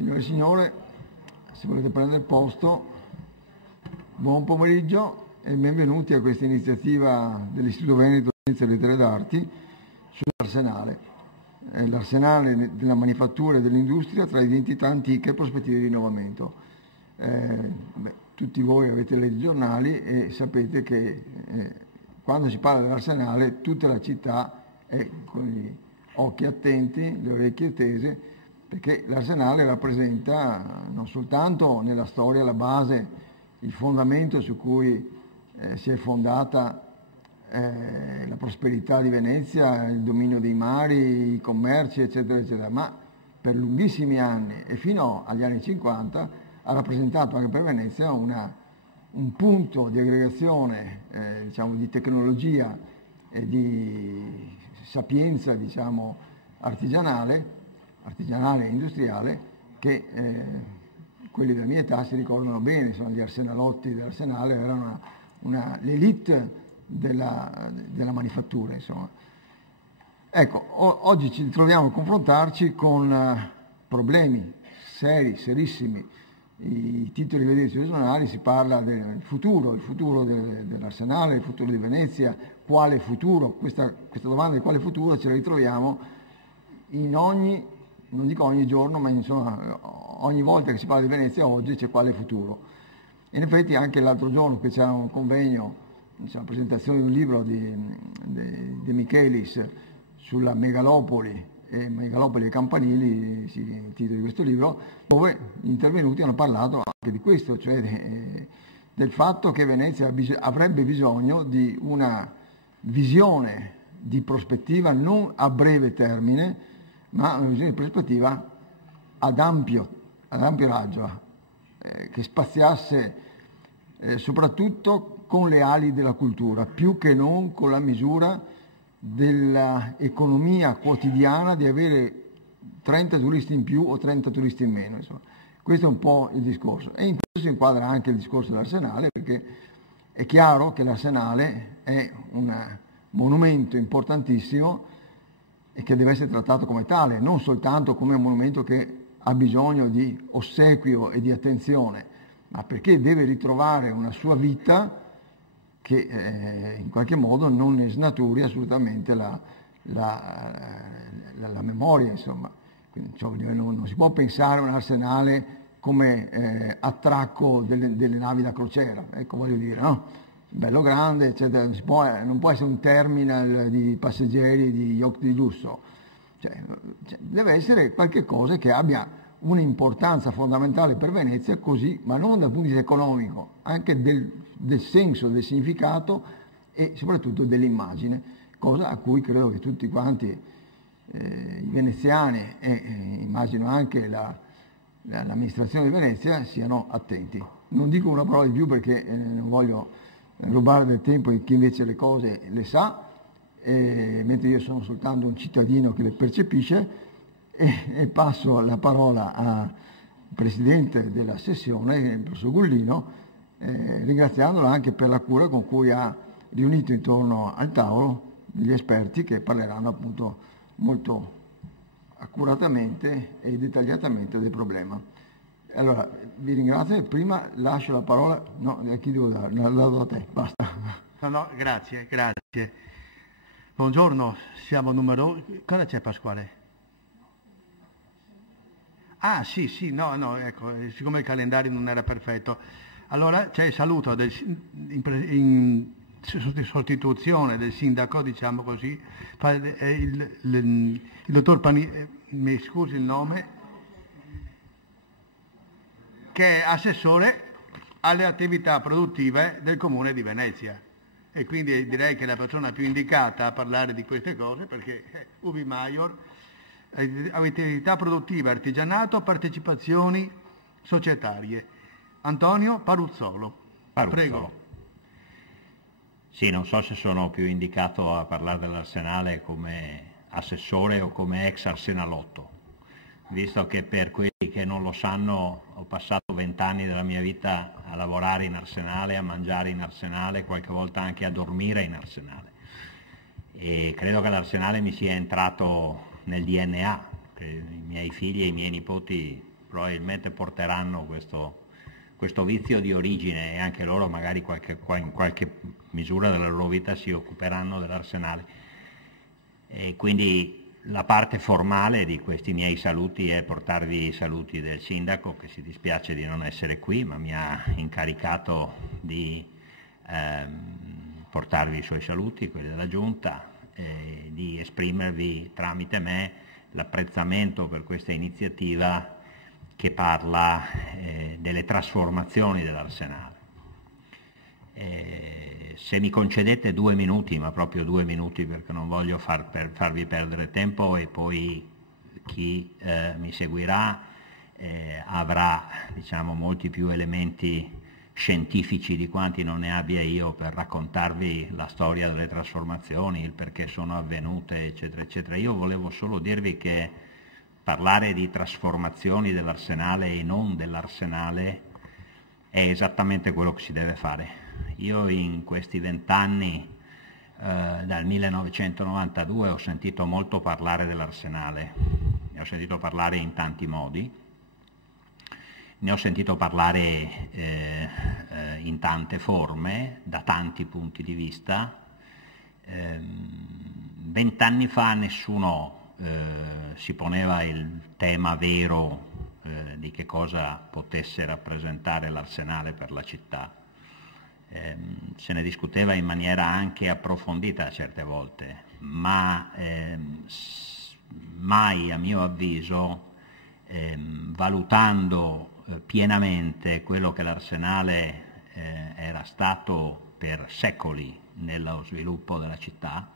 Signore e signore, se volete prendere posto, buon pomeriggio e benvenuti a questa iniziativa dell'Istituto Veneto di Scienze e Lettere d'Arti sull'arsenale. L'arsenale della manifattura e dell'industria tra identità antiche e prospettive di rinnovamento. Tutti voi avete letto i giornali e sapete che quando si parla dell'arsenale tutta la città è con gli occhi attenti, le orecchie tese, perché l'arsenale rappresenta non soltanto nella storia la base, il fondamento su cui si è fondata la prosperità di Venezia, il dominio dei mari, i commerci, eccetera, eccetera, ma per lunghissimi anni e fino agli anni 50 ha rappresentato anche per Venezia un punto di aggregazione di tecnologia e di sapienza artigianale e industriale che quelli della mia età si ricordano bene. Insomma, gli arsenalotti dell'arsenale erano l'elite della manifattura. Insomma. Ecco, oggi ci troviamo a confrontarci con problemi seri, serissimi. I titoli che vedete sui giornali, si parla del futuro, il futuro dell'arsenale, il futuro di Venezia, quale futuro? Questa domanda di quale futuro ce la ritroviamo non dico ogni giorno, ma insomma ogni volta che si parla di Venezia oggi c'è quale futuro. E in effetti anche l'altro giorno che c'era un convegno, la presentazione di un libro di De Michelis sulla megalopoli e campanili, il titolo di questo libro, dove gli intervenuti hanno parlato anche di questo, cioè del fatto che Venezia avrebbe bisogno di una visione di prospettiva non a breve termine, ma una visione di prospettiva ad ampio raggio, che spaziasse soprattutto con le ali della cultura, più che non con la misura dell'economia quotidiana di avere 30 turisti in più o 30 turisti in meno. Insomma. Questo è un po' il discorso. E in questo si inquadra anche il discorso dell'arsenale, perché è chiaro che l'arsenale è un monumento importantissimo e che deve essere trattato come tale, non soltanto come un monumento che ha bisogno di ossequio e di attenzione, ma perché deve ritrovare una sua vita che in qualche modo non ne snaturi assolutamente la memoria. Insomma. Quindi, non si può pensare a un arsenale come attracco delle navi da crociera, ecco, voglio dire, no? Bello grande, eccetera, non può essere un terminal di passeggeri di yacht di lusso, deve essere qualche cosa che abbia un'importanza fondamentale per Venezia, così, ma non dal punto di vista economico, anche del senso, del significato e soprattutto dell'immagine, cosa a cui credo che tutti quanti i veneziani e immagino anche l'amministrazione di Venezia siano attenti. Non dico una parola di più perché non voglio rubare del tempo di chi invece le cose le sa, mentre io sono soltanto un cittadino che le percepisce, e passo la parola al Presidente della sessione, il professor Gullino, ringraziandolo anche per la cura con cui ha riunito intorno al tavolo gli esperti che parleranno appunto molto accuratamente e dettagliatamente del problema. Allora, vi ringrazio e prima lascio la parola, no, a chi devo dare? La do a te, basta. No, grazie. Buongiorno, siamo numerosi. Cosa c'è, Pasquale? Ah, sì, no, ecco, siccome il calendario non era perfetto. Allora c'è il saluto in sostituzione del sindaco, diciamo così, il dottor mi scusi il nome, che è assessore alle attività produttive del Comune di Venezia. E quindi direi che è la persona più indicata a parlare di queste cose, perché Ubi Maior, attività produttive, artigianato, partecipazioni societarie. Antonio Paruzzolo. Prego. Sì, non so se sono più indicato a parlare dell'arsenale come assessore o come ex arsenalotto, visto che per quelli che non lo sanno ho passato 20 anni della mia vita a lavorare in arsenale, a mangiare in arsenale, qualche volta anche a dormire in arsenale. E credo che l'arsenale mi sia entrato nel DNA, che i miei figli e i miei nipoti probabilmente porteranno questo vizio di origine, e anche loro magari in qualche misura della loro vita si occuperanno dell'arsenale. E quindi la parte formale di questi miei saluti è portarvi i saluti del sindaco, che si dispiace di non essere qui, ma mi ha incaricato di portarvi i suoi saluti, quelli della Giunta, di esprimervi tramite me l'apprezzamento per questa iniziativa che parla delle trasformazioni dell'arsenale. Se mi concedete 2 minuti, ma proprio 2 minuti, perché non voglio farvi perdere tempo, e poi chi mi seguirà avrà, diciamo, molti più elementi scientifici di quanti non ne abbia io per raccontarvi la storia delle trasformazioni, il perché sono avvenute, eccetera, eccetera. Io volevo solo dirvi che parlare di trasformazioni dell'arsenale e non dell'arsenale è esattamente quello che si deve fare. Io in questi 20 anni, dal 1992, ho sentito molto parlare dell'arsenale, ne ho sentito parlare in tanti modi, ne ho sentito parlare in tante forme, da tanti punti di vista. 20 anni fa nessuno si poneva il tema vero di che cosa potesse rappresentare l'arsenale per la città. Se ne discuteva in maniera anche approfondita certe volte, ma mai, a mio avviso, valutando pienamente quello che l'arsenale era stato per secoli nello sviluppo della città,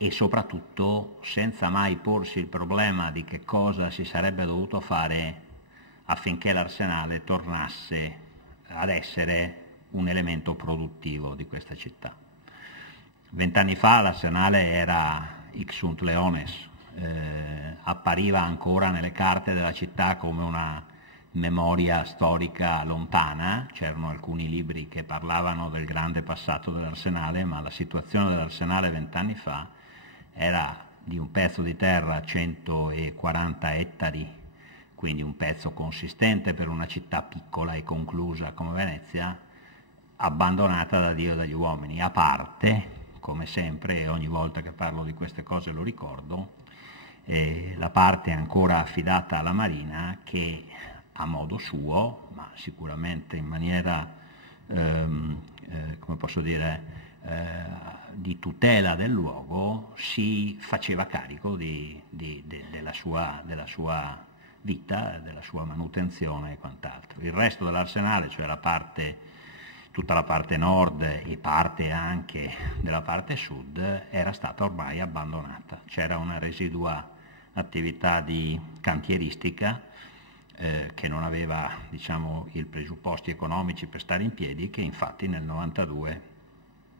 e soprattutto senza mai porsi il problema di che cosa si sarebbe dovuto fare affinché l'arsenale tornasse ad essere un elemento produttivo di questa città. 20 anni fa l'arsenale era hic sunt leones, appariva ancora nelle carte della città come una memoria storica lontana, c'erano alcuni libri che parlavano del grande passato dell'arsenale, ma la situazione dell'arsenale 20 anni fa era di un pezzo di terra 140 ettari, quindi un pezzo consistente per una città piccola e conclusa come Venezia, abbandonata da Dio e dagli uomini, a parte, come sempre, e ogni volta che parlo di queste cose lo ricordo, la parte ancora affidata alla Marina, che a modo suo, ma sicuramente in maniera, come posso dire, di tutela del luogo, si faceva carico della sua vita, della sua manutenzione e quant'altro. Il resto dell'arsenale, cioè tutta la parte nord e parte anche della parte sud, era stata ormai abbandonata. C'era una residua attività di cantieristica che non aveva, diciamo, i presupposti economici per stare in piedi, che infatti nel 92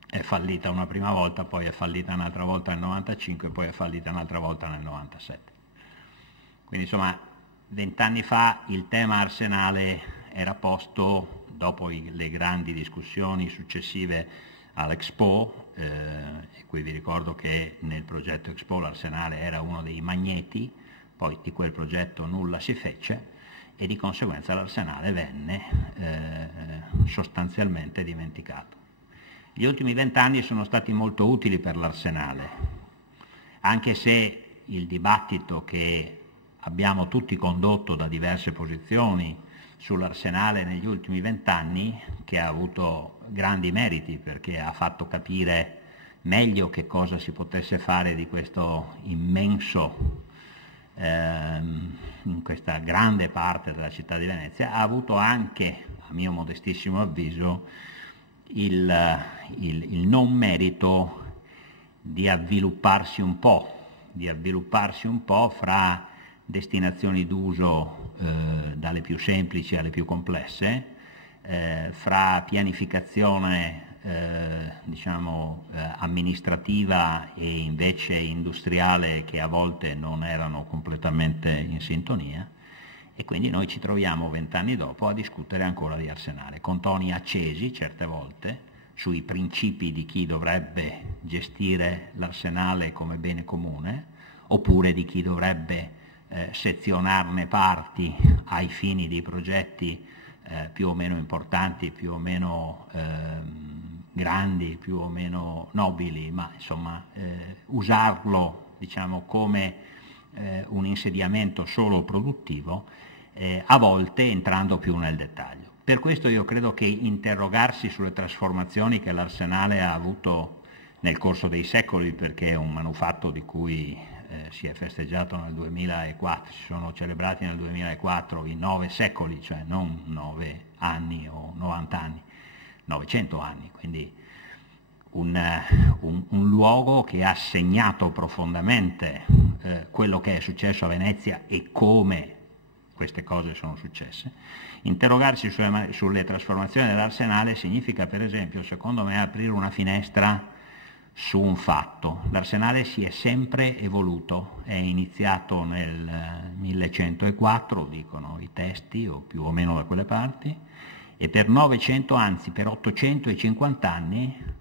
è fallita una prima volta, poi è fallita un'altra volta nel 95 e poi è fallita un'altra volta nel 97. Quindi insomma 20 anni fa il tema arsenale era posto dopo le grandi discussioni successive all'Expo, e qui vi ricordo che nel progetto Expo l'arsenale era uno dei magneti, poi di quel progetto nulla si fece e di conseguenza l'arsenale venne sostanzialmente dimenticato. Gli ultimi 20 anni sono stati molto utili per l'arsenale, anche se il dibattito che abbiamo tutti condotto da diverse posizioni sull'arsenale negli ultimi 20 anni, che ha avuto grandi meriti perché ha fatto capire meglio che cosa si potesse fare di questo immenso, in questa grande parte della città di Venezia, ha avuto anche, a mio modestissimo avviso, il non merito di avvilupparsi un po' fra destinazioni d'uso dalle più semplici alle più complesse, fra pianificazione amministrativa e invece industriale, che a volte non erano completamente in sintonia, e quindi noi ci troviamo 20 anni dopo a discutere ancora di arsenale, con toni accesi certe volte sui principi di chi dovrebbe gestire l'arsenale come bene comune, oppure di chi dovrebbe sezionarne parti ai fini di progetti più o meno importanti, più o meno grandi, più o meno nobili, ma insomma usarlo, diciamo, come un insediamento solo produttivo, a volte entrando più nel dettaglio. Per questo io credo che interrogarsi sulle trasformazioni che l'Arsenale ha avuto nel corso dei secoli, perché è un manufatto di cui si è festeggiato nel 2004, si sono celebrati nel 2004 i 9 secoli, cioè non 9 anni o 90 anni, 900 anni, quindi un luogo che ha segnato profondamente quello che è successo a Venezia e come queste cose sono successe. Interrogarsi sulle trasformazioni dell'Arsenale significa, per esempio, secondo me, aprire una finestra su un fatto. L'Arsenale si è sempre evoluto, è iniziato nel 1104, dicono i testi, o più o meno da quelle parti, e per 900, anzi per 850 anni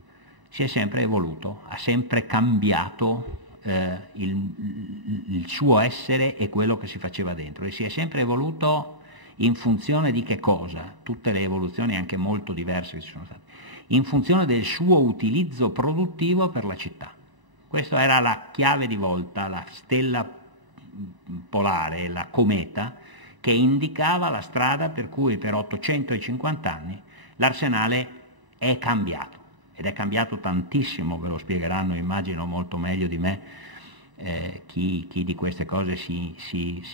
si è sempre evoluto, ha sempre cambiato il suo essere e quello che si faceva dentro, e si è sempre evoluto in funzione di che cosa? Tutte le evoluzioni anche molto diverse che ci sono state, in funzione del suo utilizzo produttivo per la città. Questa era la chiave di volta, la stella polare, la cometa, che indicava la strada per cui per 850 anni l'Arsenale è cambiato. Ed è cambiato tantissimo, ve lo spiegheranno, immagino, molto meglio di me chi di queste cose si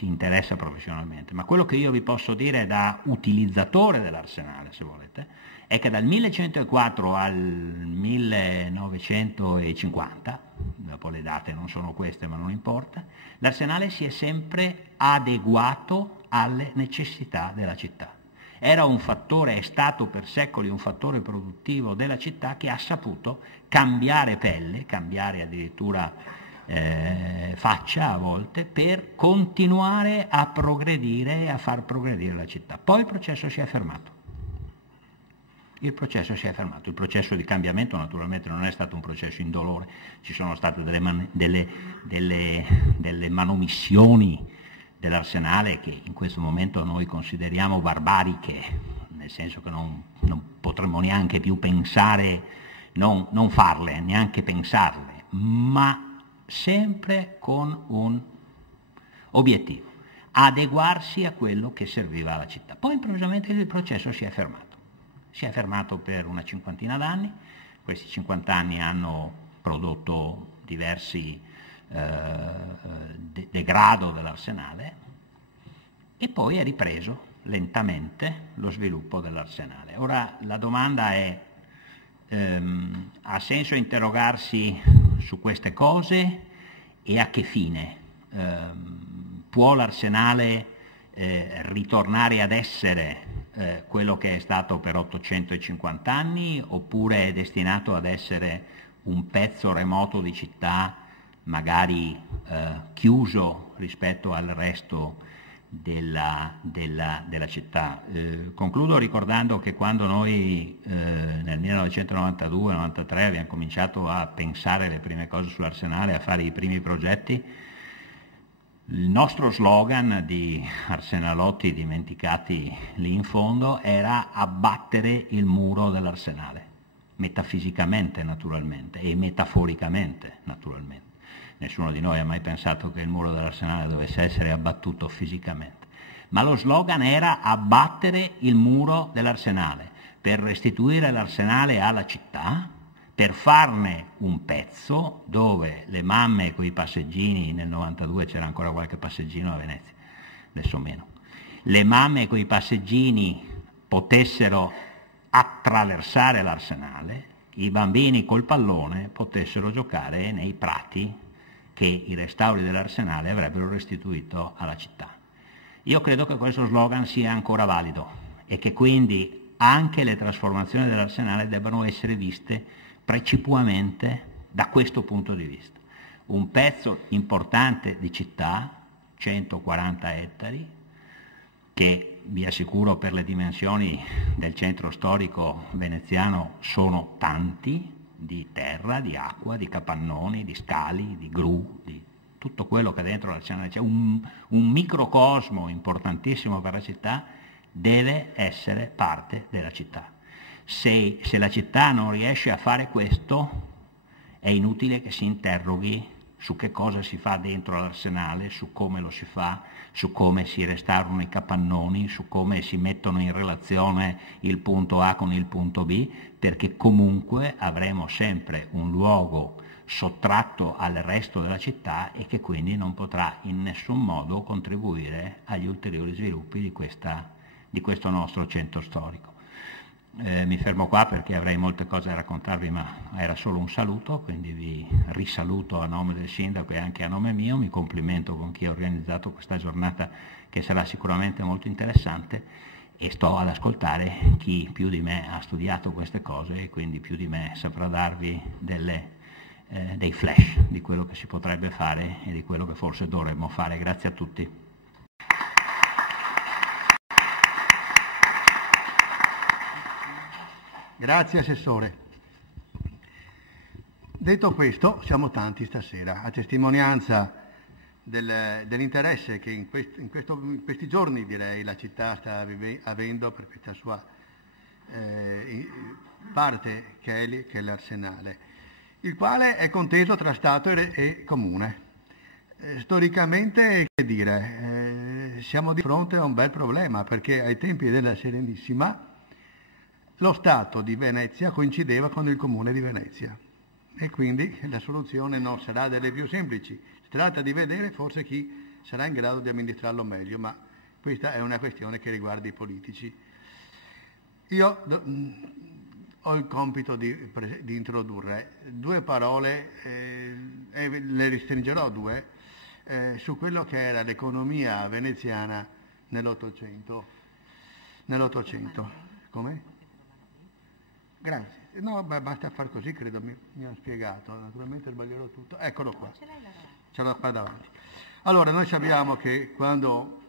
interessa professionalmente. Ma quello che io vi posso dire da utilizzatore dell'Arsenale, se volete, è che dal 1104 al 1950, dopo le date non sono queste ma non importa, l'Arsenale si è sempre adeguato alle necessità della città. Era un fattore, è stato per secoli un fattore produttivo della città che ha saputo cambiare pelle, cambiare addirittura faccia a volte, per continuare a progredire e a far progredire la città. Poi il processo si è fermato. Il processo di cambiamento naturalmente non è stato un processo indolore, ci sono state delle manomissioni dell'Arsenale che in questo momento noi consideriamo barbariche, nel senso che non potremmo neanche più pensare, non farle, neanche pensarle, ma sempre con un obiettivo, adeguarsi a quello che serviva alla città. Poi improvvisamente il processo si è fermato per una cinquantina d'anni. Questi 50 anni hanno prodotto diversi degrado dell'Arsenale, e poi è ripreso lentamente lo sviluppo dell'Arsenale. Ora la domanda è: ha senso interrogarsi su queste cose e a che fine? Può l'Arsenale ritornare ad essere quello che è stato per 850 anni, oppure è destinato ad essere un pezzo remoto di città, magari chiuso rispetto al resto della città? Concludo ricordando che quando noi nel 1992-93 abbiamo cominciato a pensare le prime cose sull'Arsenale, a fare i primi progetti, il nostro slogan di Arsenalotti dimenticati lì in fondo era abbattere il muro dell'Arsenale, metafisicamente naturalmente e metaforicamente naturalmente. Nessuno di noi ha mai pensato che il muro dell'Arsenale dovesse essere abbattuto fisicamente, ma lo slogan era abbattere il muro dell'Arsenale per restituire l'Arsenale alla città, per farne un pezzo dove le mamme con i passeggini, nel 92 c'era ancora qualche passeggino a Venezia, adesso meno, le mamme con i passeggini potessero attraversare l'Arsenale, i bambini col pallone potessero giocare nei prati che i restauri dell'Arsenale avrebbero restituito alla città. Io credo che questo slogan sia ancora valido e che quindi anche le trasformazioni dell'Arsenale debbano essere viste precipuamente da questo punto di vista. Un pezzo importante di città, 140 ettari, che vi assicuro per le dimensioni del centro storico veneziano sono tanti, di terra, di acqua, di capannoni, di scali, di gru, di tutto quello che è dentro l'Arsenale, c'è un microcosmo importantissimo per la città, deve essere parte della città. Se la città non riesce a fare questo, è inutile che si interroghi su che cosa si fa dentro l'Arsenale, su come lo si fa, su come si restaurano i capannoni, su come si mettono in relazione il punto A con il punto B, perché comunque avremo sempre un luogo sottratto al resto della città e che quindi non potrà in nessun modo contribuire agli ulteriori sviluppi di questo nostro centro storico. Mi fermo qua perché avrei molte cose da raccontarvi, ma era solo un saluto, quindi vi risaluto a nome del sindaco e anche a nome mio, mi complimento con chi ha organizzato questa giornata che sarà sicuramente molto interessante e sto ad ascoltare chi più di me ha studiato queste cose e quindi più di me saprà darvi dei flash di quello che si potrebbe fare e di quello che forse dovremmo fare. Grazie a tutti. Grazie Assessore. Detto questo, siamo tanti stasera, a testimonianza dell'interesse che in questi giorni, direi, la città sta avendo per questa sua parte che è l'Arsenale, il quale è conteso tra Stato e Comune. Storicamente, che dire, siamo di fronte a un bel problema, perché ai tempi della Serenissima lo Stato di Venezia coincideva con il Comune di Venezia e quindi la soluzione non sarà delle più semplici. Si tratta di vedere forse chi sarà in grado di amministrarlo meglio, ma questa è una questione che riguarda i politici. Io ho il compito di introdurre due parole, e le restringerò due, su quello che era l'economia veneziana nell'Ottocento. Come? Grazie. No, basta far così, credo mi hanno spiegato. Naturalmente sbaglierò tutto. Eccolo qua. Ce l'ho qua davanti. Allora, noi sappiamo che quando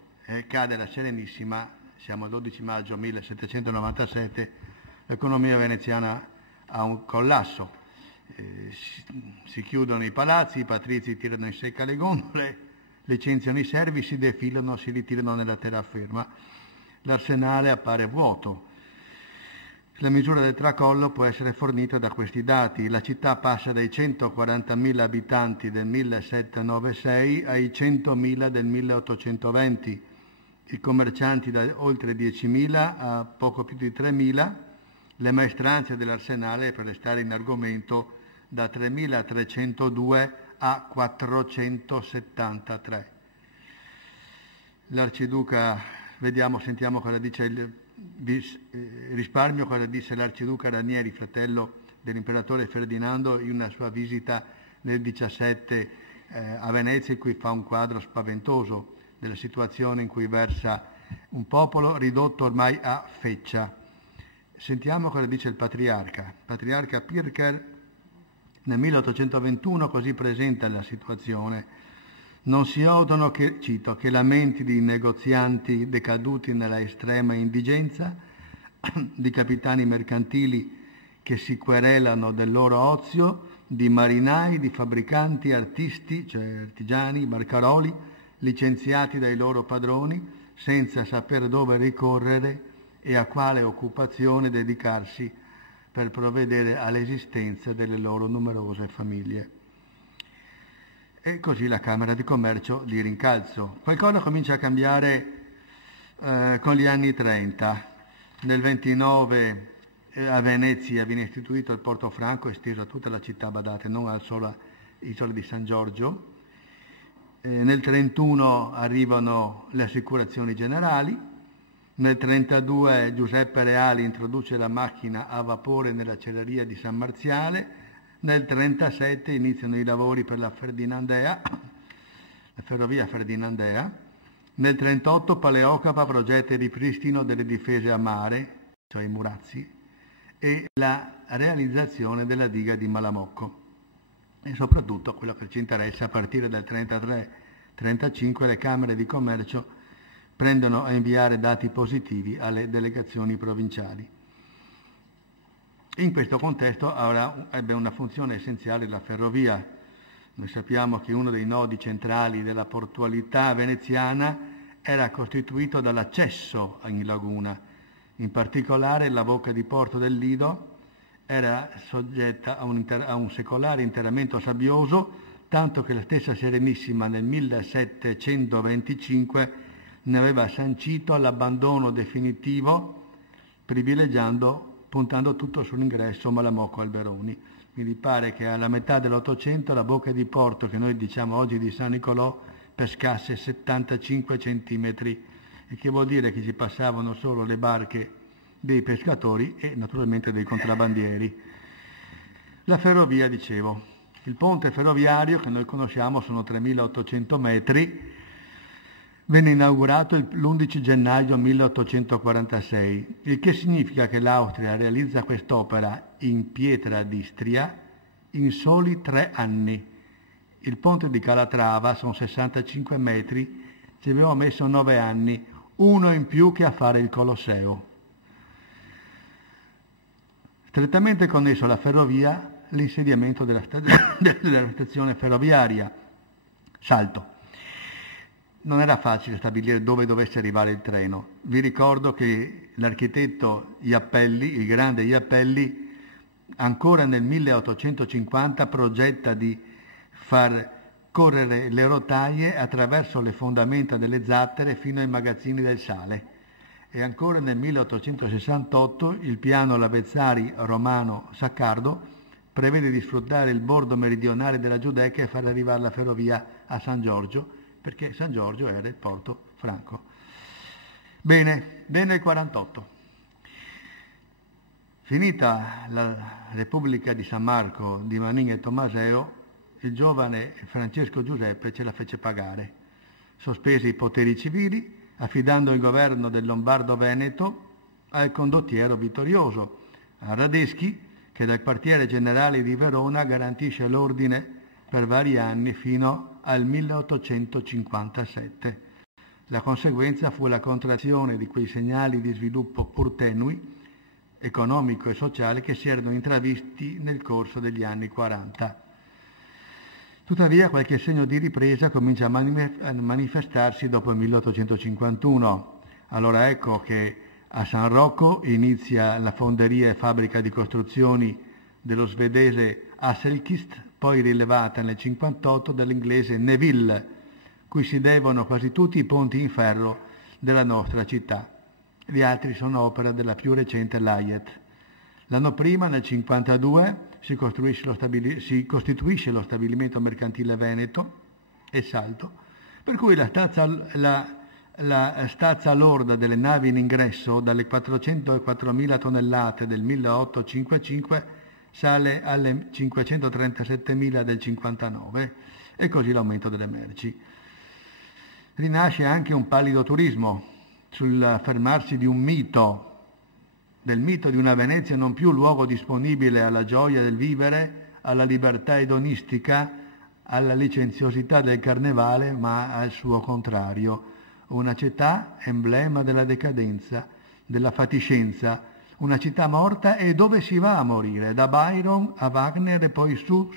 cade la Serenissima, siamo il 12 maggio 1797, l'economia veneziana ha un collasso. Si chiudono i palazzi, i patrizi tirano in secca le gondole, licenziano i servi, si defilano, si ritirano nella terraferma. L'Arsenale appare vuoto. La misura del tracollo può essere fornita da questi dati. La città passa dai 140.000 abitanti del 1796 ai 100.000 del 1820, i commercianti da oltre 10.000 a poco più di 3.000, le maestranze dell'Arsenale, per restare in argomento, da 3.302 a 473. L'arciduca, sentiamo cosa dice risparmio cosa disse l'arciduca Ranieri, fratello dell'imperatore Ferdinando, in una sua visita nel 17 a Venezia, in cui fa un quadro spaventoso della situazione in cui versa un popolo ridotto ormai a feccia. Sentiamo cosa dice il patriarca Pirker nel 1821, così presenta la situazione. Non si odono che, cito, che lamenti di negozianti decaduti nella estrema indigenza, di capitani mercantili che si querelano del loro ozio, di marinai, di fabbricanti, artisti, cioè artigiani, barcaroli, licenziati dai loro padroni, senza sapere dove ricorrere e a quale occupazione dedicarsi per provvedere all'esistenza delle loro numerose famiglie. E così la Camera di Commercio di rincalzo. Qualcosa comincia a cambiare con gli anni 30. Nel 29 a Venezia viene istituito il Porto Franco, esteso a tutta la città, badate, non alla sola isola di San Giorgio. Nel 31 arrivano le assicurazioni generali. Nel 32 Giuseppe Reali introduce la macchina a vapore nell'acciaieria di San Marziale. Nel 37 iniziano i lavori per la Ferdinandea, la ferrovia Ferdinandea. Nel 38 Paleocapa progetta il ripristino delle difese a mare, cioè i murazzi, e la realizzazione della diga di Malamocco. E soprattutto, quello che ci interessa, a partire dal 33-35 le Camere di Commercio prendono a inviare dati positivi alle delegazioni provinciali. In questo contesto ebbe una funzione essenziale la ferrovia Noi sappiamo che uno dei nodi centrali della portualità veneziana era costituito dall'accesso in laguna. In particolare la bocca di porto del Lido era soggetta a un secolare interramento sabbioso, tanto che la stessa Serenissima nel 1725 ne aveva sancito l'abbandono definitivo, puntando tutto sull'ingresso Malamocco-Alberoni. Quindi pare che alla metà dell'Ottocento la bocca di porto, che noi diciamo oggi di San Nicolò, pescasse 75 centimetri, e che vuol dire che ci passavano solo le barche dei pescatori e naturalmente dei contrabbandieri. La ferrovia, dicevo, il ponte ferroviario che noi conosciamo sono 3.800 metri, venne inaugurato l'11 gennaio 1846, il che significa che l'Austria realizza quest'opera in pietra d'Istria in soli 3 anni. Il ponte di Calatrava sono 65 metri, ci abbiamo messo 9 anni, uno in più che a fare il Colosseo. Strettamente connesso alla ferrovia, l'insediamento della stazione ferroviaria. Salto. Non era facile stabilire dove dovesse arrivare il treno. Vi ricordo che l'architetto Iapelli, il grande Iapelli, ancora nel 1850 progetta di far correre le rotaie attraverso le fondamenta delle zattere fino ai magazzini del sale. E ancora nel 1868 il piano Lavezzari Romano-Saccardo prevede di sfruttare il bordo meridionale della Giudecca e far arrivare la ferrovia a San Giorgio, perché San Giorgio era il porto franco. Bene il 48. Finita la Repubblica di San Marco di Manin e Tommaseo, il giovane Francesco Giuseppe ce la fece pagare. Sospese i poteri civili, affidando il governo del Lombardo-Veneto al condottiero vittorioso, a Radeschi, che dal quartiere generale di Verona garantisce l'ordine per vari anni fino al 1857. La conseguenza fu la contrazione di quei segnali di sviluppo pur tenui, economico e sociale, che si erano intravisti nel corso degli anni 40. Tuttavia qualche segno di ripresa comincia a manifestarsi dopo il 1851. Allora ecco che a San Rocco inizia la fonderia e fabbrica di costruzioni dello svedese Hasselquist, poi rilevata nel 1958 dall'inglese Neville, cui si devono quasi tutti i ponti in ferro della nostra città. Gli altri sono opera della più recente Layet. L'anno prima, nel 1952, si costituisce lo stabilimento mercantile Veneto e Salto, per cui la stazza lorda delle navi in ingresso dalle 404.000 tonnellate del 1855 sale alle 537.000 del 59, e così l'aumento delle merci. Rinasce anche un pallido turismo sull'affermarsi di un mito, del mito di una Venezia non più luogo disponibile alla gioia del vivere, alla libertà edonistica, alla licenziosità del carnevale, ma al suo contrario, una città emblema della decadenza, della fatiscenza, una città morta e dove si va a morire, da Byron a Wagner e poi su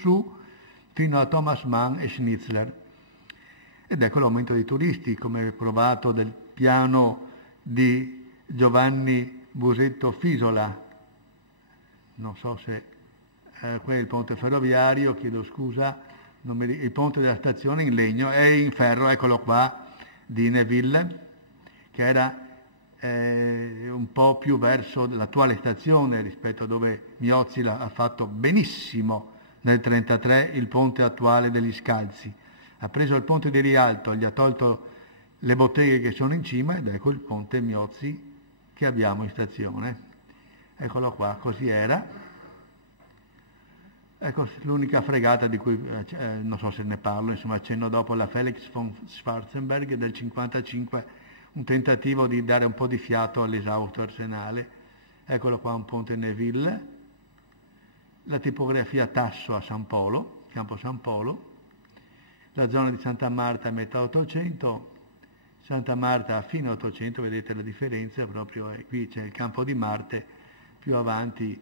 fino a Thomas Mann e Schnitzler. Ed ecco l'aumento dei turisti, come provato del piano di Giovanni Busetto Fisola. Non so se qui è il ponte ferroviario, chiedo scusa, il ponte della stazione in legno e in ferro, eccolo qua, di Neville, che era un po' più verso l'attuale stazione rispetto a dove Miozzi ha fatto benissimo nel 1933 il ponte attuale degli Scalzi. Ha preso il ponte di Rialto, gli ha tolto le botteghe che sono in cima ed ecco il ponte Miozzi che abbiamo in stazione. Eccolo qua, così era. Ecco l'unica fregata di cui non so se ne parlo, insomma accenno dopo la Felix von Schwarzenberg del 1955, un tentativo di dare un po' di fiato all'esausto arsenale. Eccolo qua un ponte Neville, la tipografia Tasso a San Polo, Campo San Polo, la zona di Santa Marta a metà 800, Santa Marta a fine 800, vedete la differenza, proprio qui c'è il campo di Marte, più avanti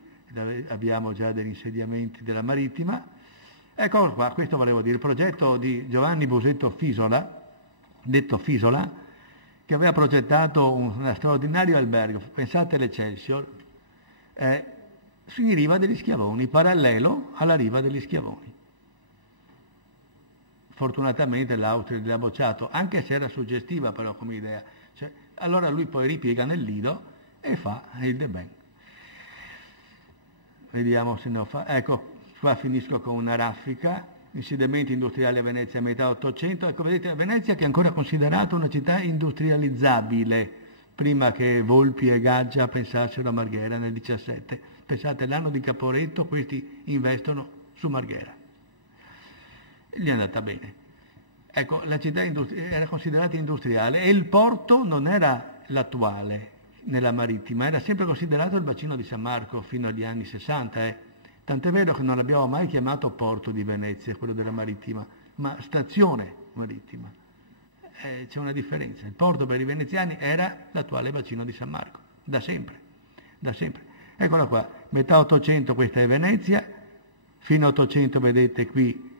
abbiamo già degli insediamenti della Marittima, Eccolo qua, questo volevo dire, il progetto di Giovanni Busetto Fisola, detto Fisola, che aveva progettato uno straordinario albergo, pensate l'Eccelsior, su riva degli Schiavoni, parallelo alla riva degli Schiavoni. Fortunatamente l'Austria l'ha bocciato, anche se era suggestiva però come idea. Cioè, allora lui poi ripiega nel Lido e fa il De Ben. Vediamo se ne ho fatto. Ecco, qua finisco con una raffica. Insediamenti industriali a Venezia a metà 800. Ecco, vedete, Venezia che è ancora considerata una città industrializzabile, prima che Volpi e Gaggia pensassero a Marghera nel 17. Pensate, l'anno di Caporetto, questi investono su Marghera. Gli è andata bene. Ecco, la città era considerata industriale e il porto non era l'attuale nella marittima, era sempre considerato il bacino di San Marco fino agli anni 60. Tant'è vero che non l'abbiamo mai chiamato porto di Venezia, quello della marittima, ma stazione marittima. C'è una differenza. Il porto per i veneziani era l'attuale bacino di San Marco, da sempre, da sempre. Eccola qua, metà 800 questa è Venezia, fino a 800 vedete qui,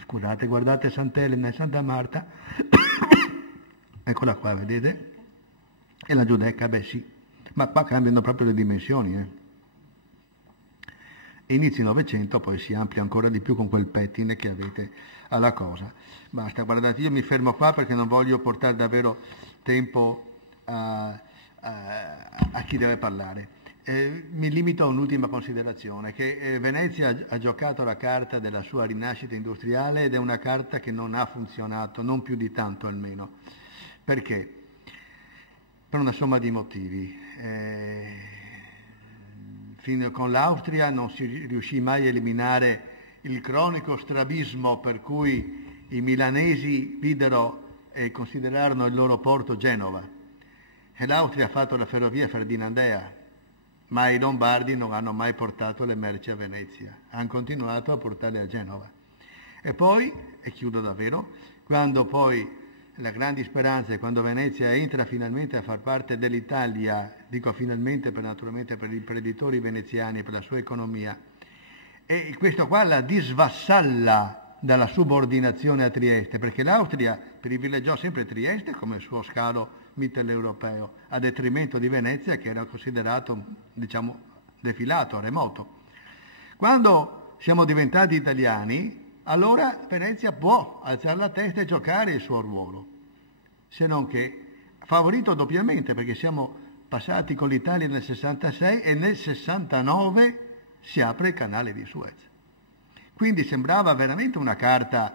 scusate, guardate Sant'Elena e Santa Marta, eccola qua, vedete? E la Giudecca, beh sì, ma qua cambiano proprio le dimensioni. Inizi Novecento, poi si amplia ancora di più con quel pettine che avete alla cosa. Basta, guardate, io mi fermo qua perché non voglio portare davvero tempo a chi deve parlare. Mi limito a un'ultima considerazione, che Venezia ha giocato la carta della sua rinascita industriale ed è una carta che non ha funzionato, non più di tanto almeno. Perché? Per una somma di motivi. Fino con l'Austria non si riuscì mai a eliminare il cronico strabismo per cui i milanesi videro e considerarono il loro porto Genova. E l'Austria ha fatto la ferrovia ferdinandea, ma i lombardi non hanno mai portato le merci a Venezia, hanno continuato a portarle a Genova. E poi, e chiudo davvero, quando poi la grande speranza è quando Venezia entra finalmente a far parte dell'Italia, dico finalmente naturalmente per gli imprenditori veneziani e per la sua economia, e questo qua la disvassalla dalla subordinazione a Trieste, perché l'Austria privilegiò sempre Trieste come suo scalo mitteleuropeo, a detrimento di Venezia che era considerato, diciamo, defilato, remoto. Quando siamo diventati italiani, allora Venezia può alzare la testa e giocare il suo ruolo, se non che favorito doppiamente, perché siamo passati con l'Italia nel 66 e nel 69 si apre il canale di Suez. Quindi sembrava veramente una carta,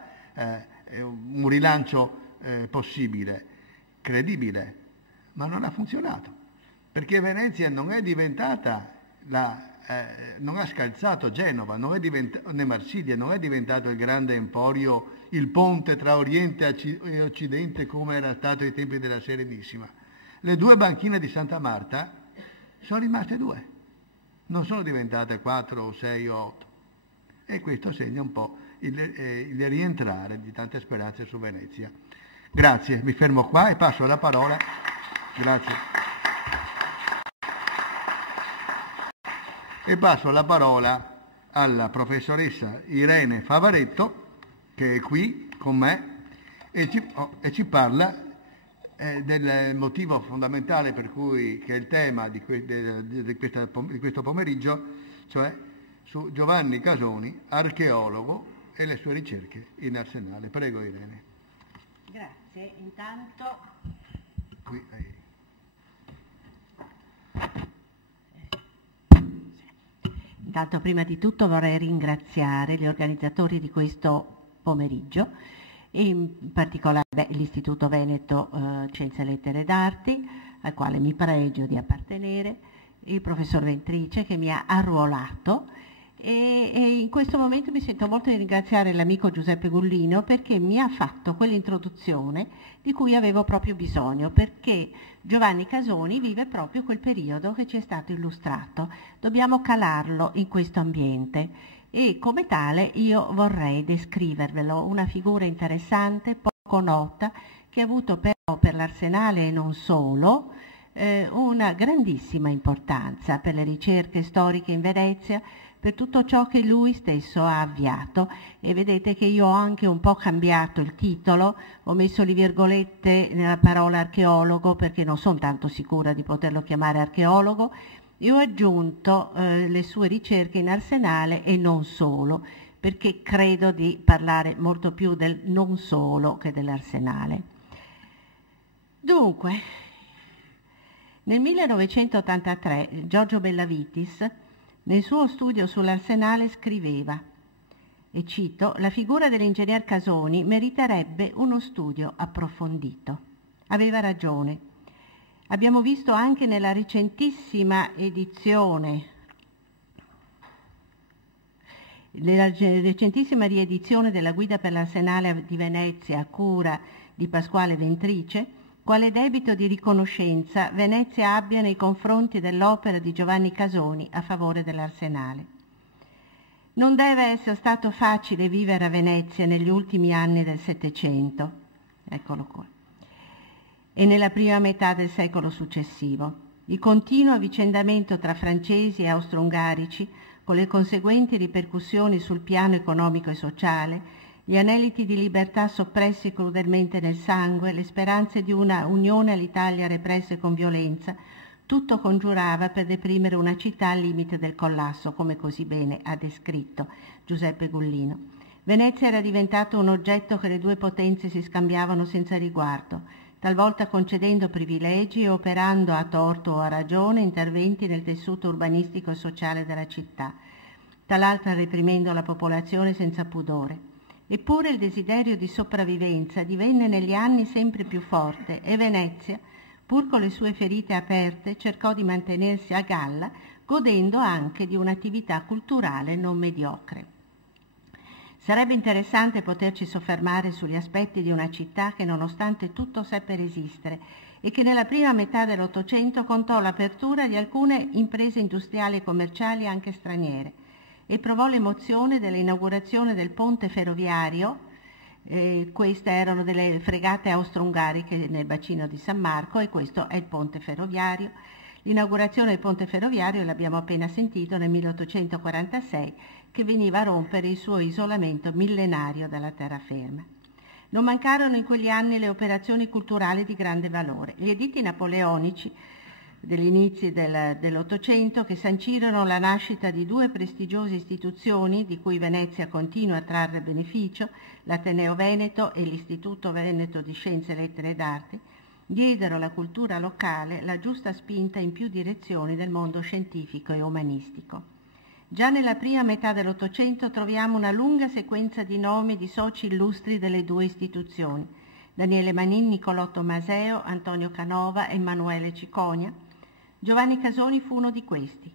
un rilancio possibile, credibile, ma non ha funzionato, perché Venezia non è diventata non ha scalzato Genova, né Marsiglia, non è diventato il grande emporio, il ponte tra Oriente e Occidente come era stato ai tempi della Serenissima. Le due banchine di Santa Marta sono rimaste due, non sono diventate 4 o 6 o 8. E questo segna un po' il rientrare di tante speranze su Venezia. Grazie, mi fermo qua e passo la parola. Grazie. E passo la parola alla professoressa Irene Favaretto, che è qui con me e ci parla del motivo fondamentale per cui, che è il tema di questo pomeriggio, cioè su Giovanni Casoni, archeologo e le sue ricerche in Arsenale. Prego Irene. Grazie, intanto... Qui, Intanto, prima di tutto vorrei ringraziare gli organizzatori di questo pomeriggio, e in particolare l'Istituto Veneto Scienze e Lettere d'Arti, al quale mi pregio di appartenere, il professor Ventrice che mi ha arruolato, e in questo momento mi sento molto di ringraziare l'amico Giuseppe Gullino perché mi ha fatto quell'introduzione di cui avevo proprio bisogno, perché Giovanni Casoni vive proprio quel periodo che ci è stato illustrato. Dobbiamo calarlo in questo ambiente e come tale io vorrei descrivervelo, una figura interessante, poco nota, che ha avuto però per l'Arsenale e non solo una grandissima importanza per le ricerche storiche in Venezia, per tutto ciò che lui stesso ha avviato, e vedete che io ho anche un po' cambiato il titolo, ho messo le virgolette nella parola archeologo perché non sono tanto sicura di poterlo chiamare archeologo, e ho aggiunto le sue ricerche in arsenale e non solo, perché credo di parlare molto più del non solo che dell'arsenale. Dunque, nel 1983 Giorgio Bellavitis nel suo studio sull'arsenale scriveva, e cito: «La figura dell'ingegner Casoni meriterebbe uno studio approfondito». Aveva ragione. Abbiamo visto anche nella recentissima riedizione della Guida per l'Arsenale di Venezia a cura di Pasquale Ventrice quale debito di riconoscenza Venezia abbia nei confronti dell'opera di Giovanni Casoni a favore dell'Arsenale. Non deve essere stato facile vivere a Venezia negli ultimi anni del Settecento, eccolo qua, e nella prima metà del secolo successivo. Il continuo avvicendamento tra francesi e austro-ungarici, con le conseguenti ripercussioni sul piano economico e sociale, gli aneliti di libertà soppressi crudelmente nel sangue, le speranze di una unione all'Italia represse con violenza, tutto congiurava per deprimere una città al limite del collasso, come così bene ha descritto Giuseppe Gullino. Venezia era diventato un oggetto che le due potenze si scambiavano senza riguardo, talvolta concedendo privilegi e operando a torto o a ragione interventi nel tessuto urbanistico e sociale della città, tal'altra reprimendo la popolazione senza pudore. Eppure il desiderio di sopravvivenza divenne negli anni sempre più forte e Venezia, pur con le sue ferite aperte, cercò di mantenersi a galla, godendo anche di un'attività culturale non mediocre. Sarebbe interessante poterci soffermare sugli aspetti di una città che nonostante tutto seppe resistere e che nella prima metà dell'Ottocento contò l'apertura di alcune imprese industriali e commerciali anche straniere, e provò l'emozione dell'inaugurazione del ponte ferroviario, queste erano delle fregate austro-ungariche nel bacino di San Marco e questo è il ponte ferroviario. L'inaugurazione del ponte ferroviario l'abbiamo appena sentito nel 1846, che veniva a rompere il suo isolamento millenario dalla terraferma. Non mancarono in quegli anni le operazioni culturali di grande valore. Gli editti napoleonici degli inizi dell'Ottocento che sancirono la nascita di due prestigiose istituzioni di cui Venezia continua a trarre beneficio, l'Ateneo Veneto e l'Istituto Veneto di Scienze, Lettere ed Arti, diedero alla cultura locale la giusta spinta in più direzioni del mondo scientifico e umanistico. Già nella prima metà dell'Ottocento troviamo una lunga sequenza di nomi di soci illustri delle due istituzioni: Daniele Manin, Nicolò Maseo, Antonio Canova, Emanuele Ciconia. Giovanni Casoni fu uno di questi,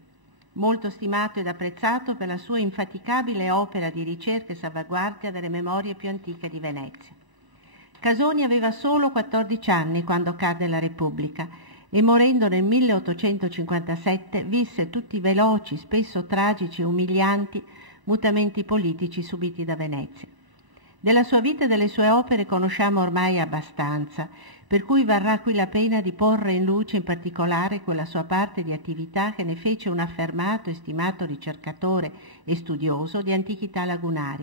molto stimato ed apprezzato per la sua infaticabile opera di ricerca e salvaguardia delle memorie più antiche di Venezia. Casoni aveva solo 14 anni quando cadde la Repubblica e morendo nel 1857 visse tutti i veloci, spesso tragici e umilianti mutamenti politici subiti da Venezia. Della sua vita e delle sue opere conosciamo ormai abbastanza, per cui varrà qui la pena di porre in luce in particolare quella sua parte di attività che ne fece un affermato e stimato ricercatore e studioso di antichità lagunari,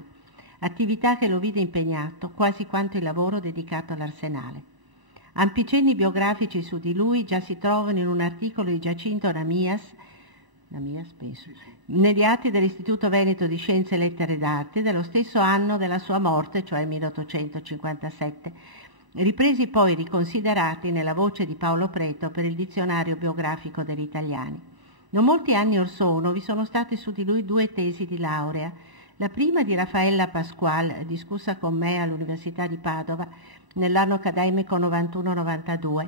attività che lo vide impegnato quasi quanto il lavoro dedicato all'arsenale. Ampi cenni biografici su di lui già si trovano in un articolo di Giacinto Namias, penso, negli atti dell'Istituto Veneto di Scienze, Lettere ed Arti dello stesso anno della sua morte, cioè 1857, ripresi poi riconsiderati nella voce di Paolo Preto per il dizionario biografico degli italiani. Non molti anni or sono vi sono state su di lui due tesi di laurea, la prima di Raffaella Pasqual, discussa con me all'Università di Padova nell'anno accademico 91-92,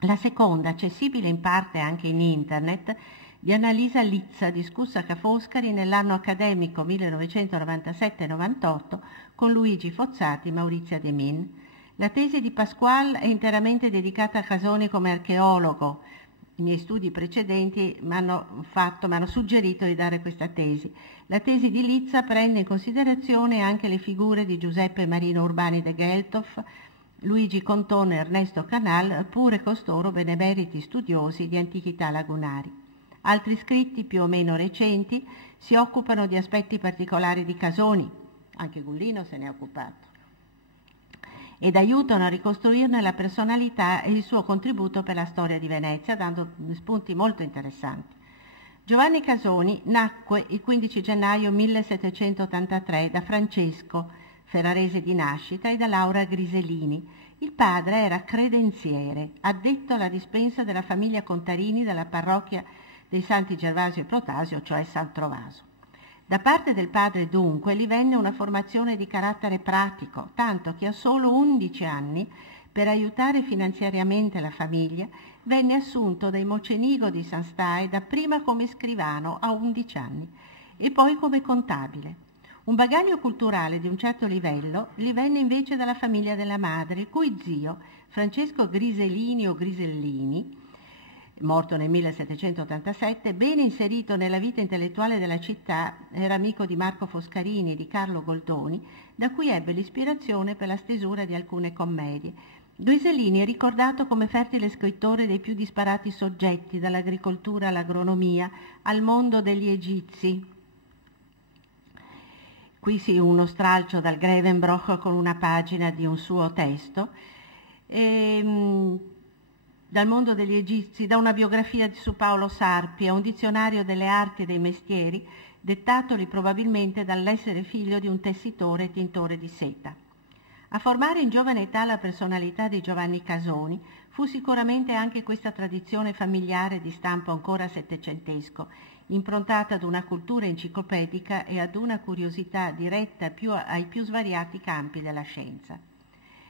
la seconda, accessibile in parte anche in internet, di Annalisa Lizza, discussa a Foscari nell'anno accademico 1997-98 con Luigi Fozzati e Maurizia De Min. La tesi di Pasquale è interamente dedicata a Casoni come archeologo. I miei studi precedenti mi hanno suggerito di dare questa tesi. La tesi di Lizza prende in considerazione anche le figure di Giuseppe Marino Urbani de Geltof, Luigi Contone e Ernesto Canal, pure costoro benemeriti studiosi di antichità lagunari. Altri scritti più o meno recenti si occupano di aspetti particolari di Casoni, anche Gullino se ne è occupato, ed aiutano a ricostruirne la personalità e il suo contributo per la storia di Venezia, dando spunti molto interessanti. Giovanni Casoni nacque il 15 gennaio 1783 da Francesco, ferrarese di nascita, e da Laura Griselini. Il padre era credenziere, addetto alla dispensa della famiglia Contarini della parrocchia dei Santi Gervasio e Protasio, cioè San Trovaso. Da parte del padre dunque gli venne una formazione di carattere pratico, tanto che a solo 11 anni, per aiutare finanziariamente la famiglia, venne assunto dai Mocenigo di San Stae dapprima come scrivano a 11 anni e poi come contabile. Un bagaglio culturale di un certo livello gli venne invece dalla famiglia della madre, il cui zio, Francesco Griselini o Grisellini, morto nel 1787, bene inserito nella vita intellettuale della città, era amico di Marco Foscarini e di Carlo Goldoni, da cui ebbe l'ispirazione per la stesura di alcune commedie. Grisellini è ricordato come fertile scrittore dei più disparati soggetti, dall'agricoltura all'agronomia, al mondo degli egizi. Qui sì uno stralcio dal Grevenbroich con una pagina di un suo testo. Dal mondo degli egizi, da una biografia su Paolo Sarpi a un dizionario delle arti e dei mestieri, dettatoli probabilmente dall'essere figlio di un tessitore e tintore di seta. A formare in giovane età la personalità di Giovanni Casoni fu sicuramente anche questa tradizione familiare di stampo ancora settecentesco, improntata ad una cultura enciclopedica e ad una curiosità diretta ai più svariati campi della scienza.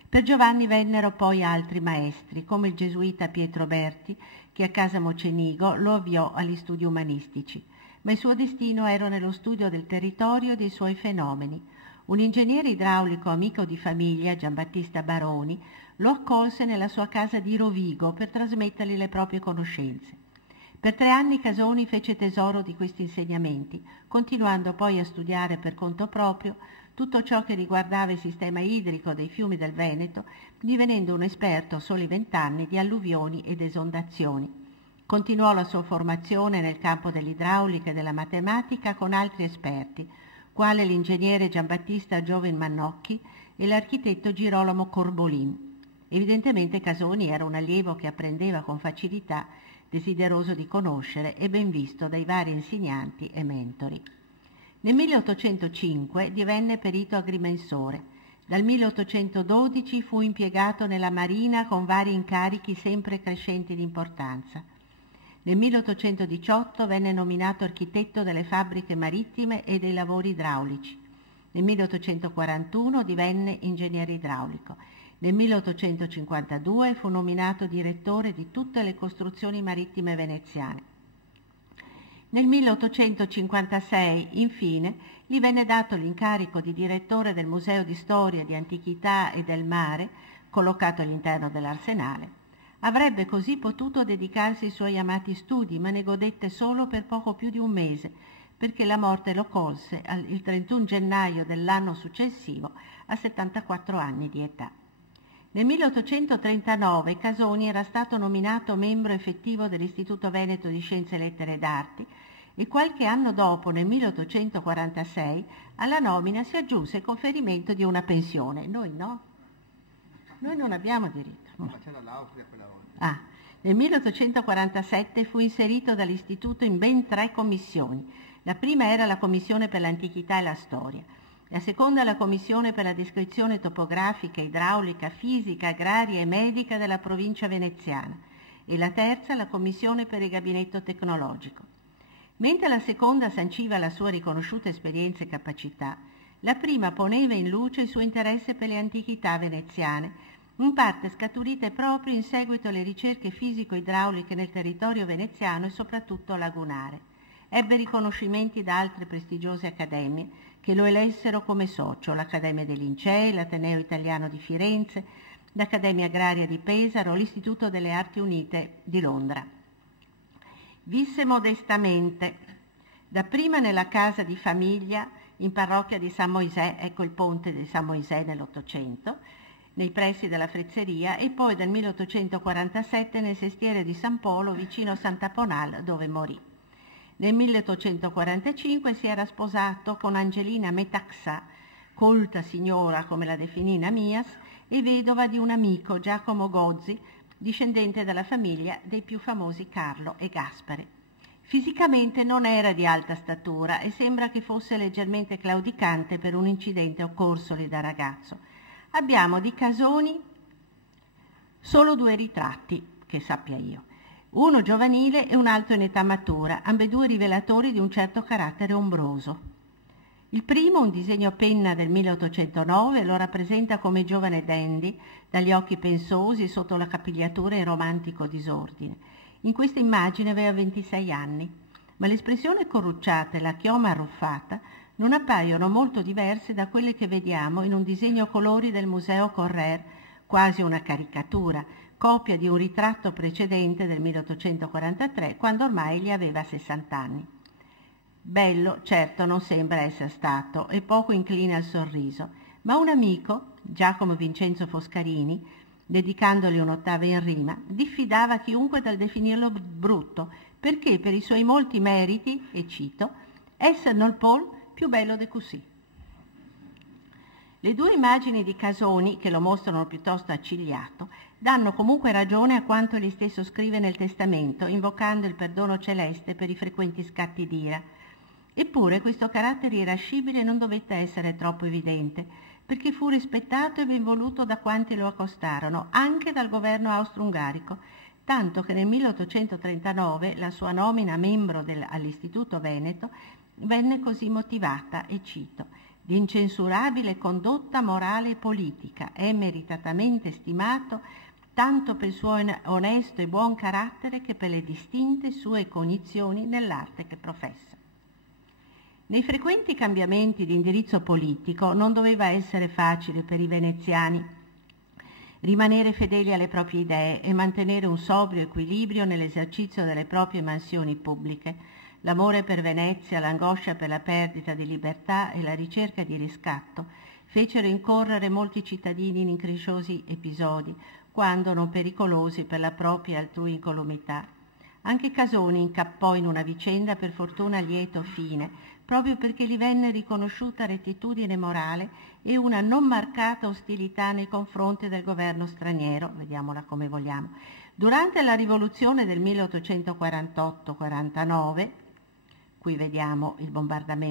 Per Giovanni vennero poi altri maestri, come il gesuita Pietro Berti, che a casa Mocenigo lo avviò agli studi umanistici, ma il suo destino era nello studio del territorio e dei suoi fenomeni. Un ingegnere idraulico amico di famiglia, Giambattista Baroni, lo accolse nella sua casa di Rovigo per trasmettergli le proprie conoscenze. Per 3 anni Casoni fece tesoro di questi insegnamenti, continuando poi a studiare per conto proprio tutto ciò che riguardava il sistema idrico dei fiumi del Veneto, divenendo un esperto a soli 20 anni di alluvioni ed esondazioni. Continuò la sua formazione nel campo dell'idraulica e della matematica con altri esperti, quale l'ingegnere Giambattista Gioven Mannocchi e l'architetto Girolamo Corbolin. Evidentemente Casoni era un allievo che apprendeva con facilità, desideroso di conoscere e ben visto dai vari insegnanti e mentori. Nel 1805 divenne perito agrimensore. Dal 1812 fu impiegato nella Marina con vari incarichi sempre crescenti di importanza. Nel 1818 venne nominato architetto delle fabbriche marittime e dei lavori idraulici. Nel 1841 divenne ingegnere idraulico. Nel 1852 fu nominato direttore di tutte le costruzioni marittime veneziane. Nel 1856, infine, gli venne dato l'incarico di direttore del Museo di Storia, di Antichità e del Mare, collocato all'interno dell'Arsenale. Avrebbe così potuto dedicarsi ai suoi amati studi, ma ne godette solo per poco più di un mese, perché la morte lo colse il 31 gennaio dell'anno successivo a 74 anni di età. Nel 1839 Casoni era stato nominato membro effettivo dell'Istituto Veneto di Scienze, Lettere ed Arti e qualche anno dopo, nel 1846, alla nomina si aggiunse il conferimento di una pensione. Noi no, noi non abbiamo diritto. Ma c'era l'Austria quella volta. Nel 1847 fu inserito dall'Istituto in ben 3 commissioni. La prima era la Commissione per l'Antichità e la Storia. La seconda è la Commissione per la descrizione topografica, idraulica, fisica, agraria e medica della provincia veneziana e la terza la Commissione per il gabinetto tecnologico. Mentre la seconda sanciva la sua riconosciuta esperienza e capacità, la prima poneva in luce il suo interesse per le antichità veneziane, in parte scaturite proprio in seguito alle ricerche fisico-idrauliche nel territorio veneziano e soprattutto lagunare. Ebbe riconoscimenti da altre prestigiose accademie che lo elessero come socio, l'Accademia dei Lincei, l'Ateneo Italiano di Firenze, l'Accademia Agraria di Pesaro, l'Istituto delle Arti Unite di Londra. Visse modestamente, dapprima nella casa di famiglia in parrocchia di San Moisè, ecco il ponte di San Moisè nell'Ottocento, nei pressi della Frezzeria, e poi nel 1847 nel sestiere di San Polo vicino a Sant'Aponal, dove morì. Nel 1845 si era sposato con Angelina Metaxà, colta signora come la definì Namias, e vedova di un amico, Giacomo Gozzi, discendente dalla famiglia dei più famosi Carlo e Gaspare. Fisicamente non era di alta statura e sembra che fosse leggermente claudicante per un incidente occorsoli da ragazzo. Abbiamo di Casoni solo 2 ritratti, che sappia io, uno giovanile e un altro in età matura, ambedue rivelatori di un certo carattere ombroso. Il primo, un disegno a penna del 1809, lo rappresenta come giovane dandy, dagli occhi pensosi sotto la capigliatura in romantico disordine. In questa immagine aveva 26 anni, ma l'espressione corrucciata e la chioma arruffata non appaiono molto diverse da quelle che vediamo in un disegno a colori del Museo Correr, quasi una caricatura, copia di un ritratto precedente del 1843, quando ormai gli aveva 60 anni. Bello, certo, non sembra essere stato e poco incline al sorriso, ma un amico, Giacomo Vincenzo Foscarini, dedicandogli un'ottava in rima, diffidava chiunque dal definirlo brutto, perché per i suoi molti meriti, e cito, «essere nol Paul più bello de così». Le 2 immagini di Casoni, che lo mostrano piuttosto accigliato, danno comunque ragione a quanto egli stesso scrive nel testamento, invocando il perdono celeste per i frequenti scatti d'ira. Eppure questo carattere irascibile non dovette essere troppo evidente, perché fu rispettato e ben voluto da quanti lo accostarono, anche dal governo austro-ungarico, tanto che nel 1839 la sua nomina membro all'Istituto Veneto venne così motivata, e cito, «di incensurabile condotta morale e politica, è meritatamente stimato tanto per il suo onesto e buon carattere che per le distinte sue cognizioni nell'arte che professa». Nei frequenti cambiamenti di indirizzo politico non doveva essere facile per i veneziani rimanere fedeli alle proprie idee e mantenere un sobrio equilibrio nell'esercizio delle proprie mansioni pubbliche. L'amore per Venezia, l'angoscia per la perdita di libertà e la ricerca di riscatto fecero incorrere molti cittadini in incresciosi episodi, quando non pericolosi per la propria e altrui incolumità. Anche Casoni incappò in una vicenda per fortuna a lieto fine, proprio perché gli venne riconosciuta rettitudine morale e una non marcata ostilità nei confronti del governo straniero, vediamola come vogliamo. Durante la rivoluzione del 1848-49, qui vediamo il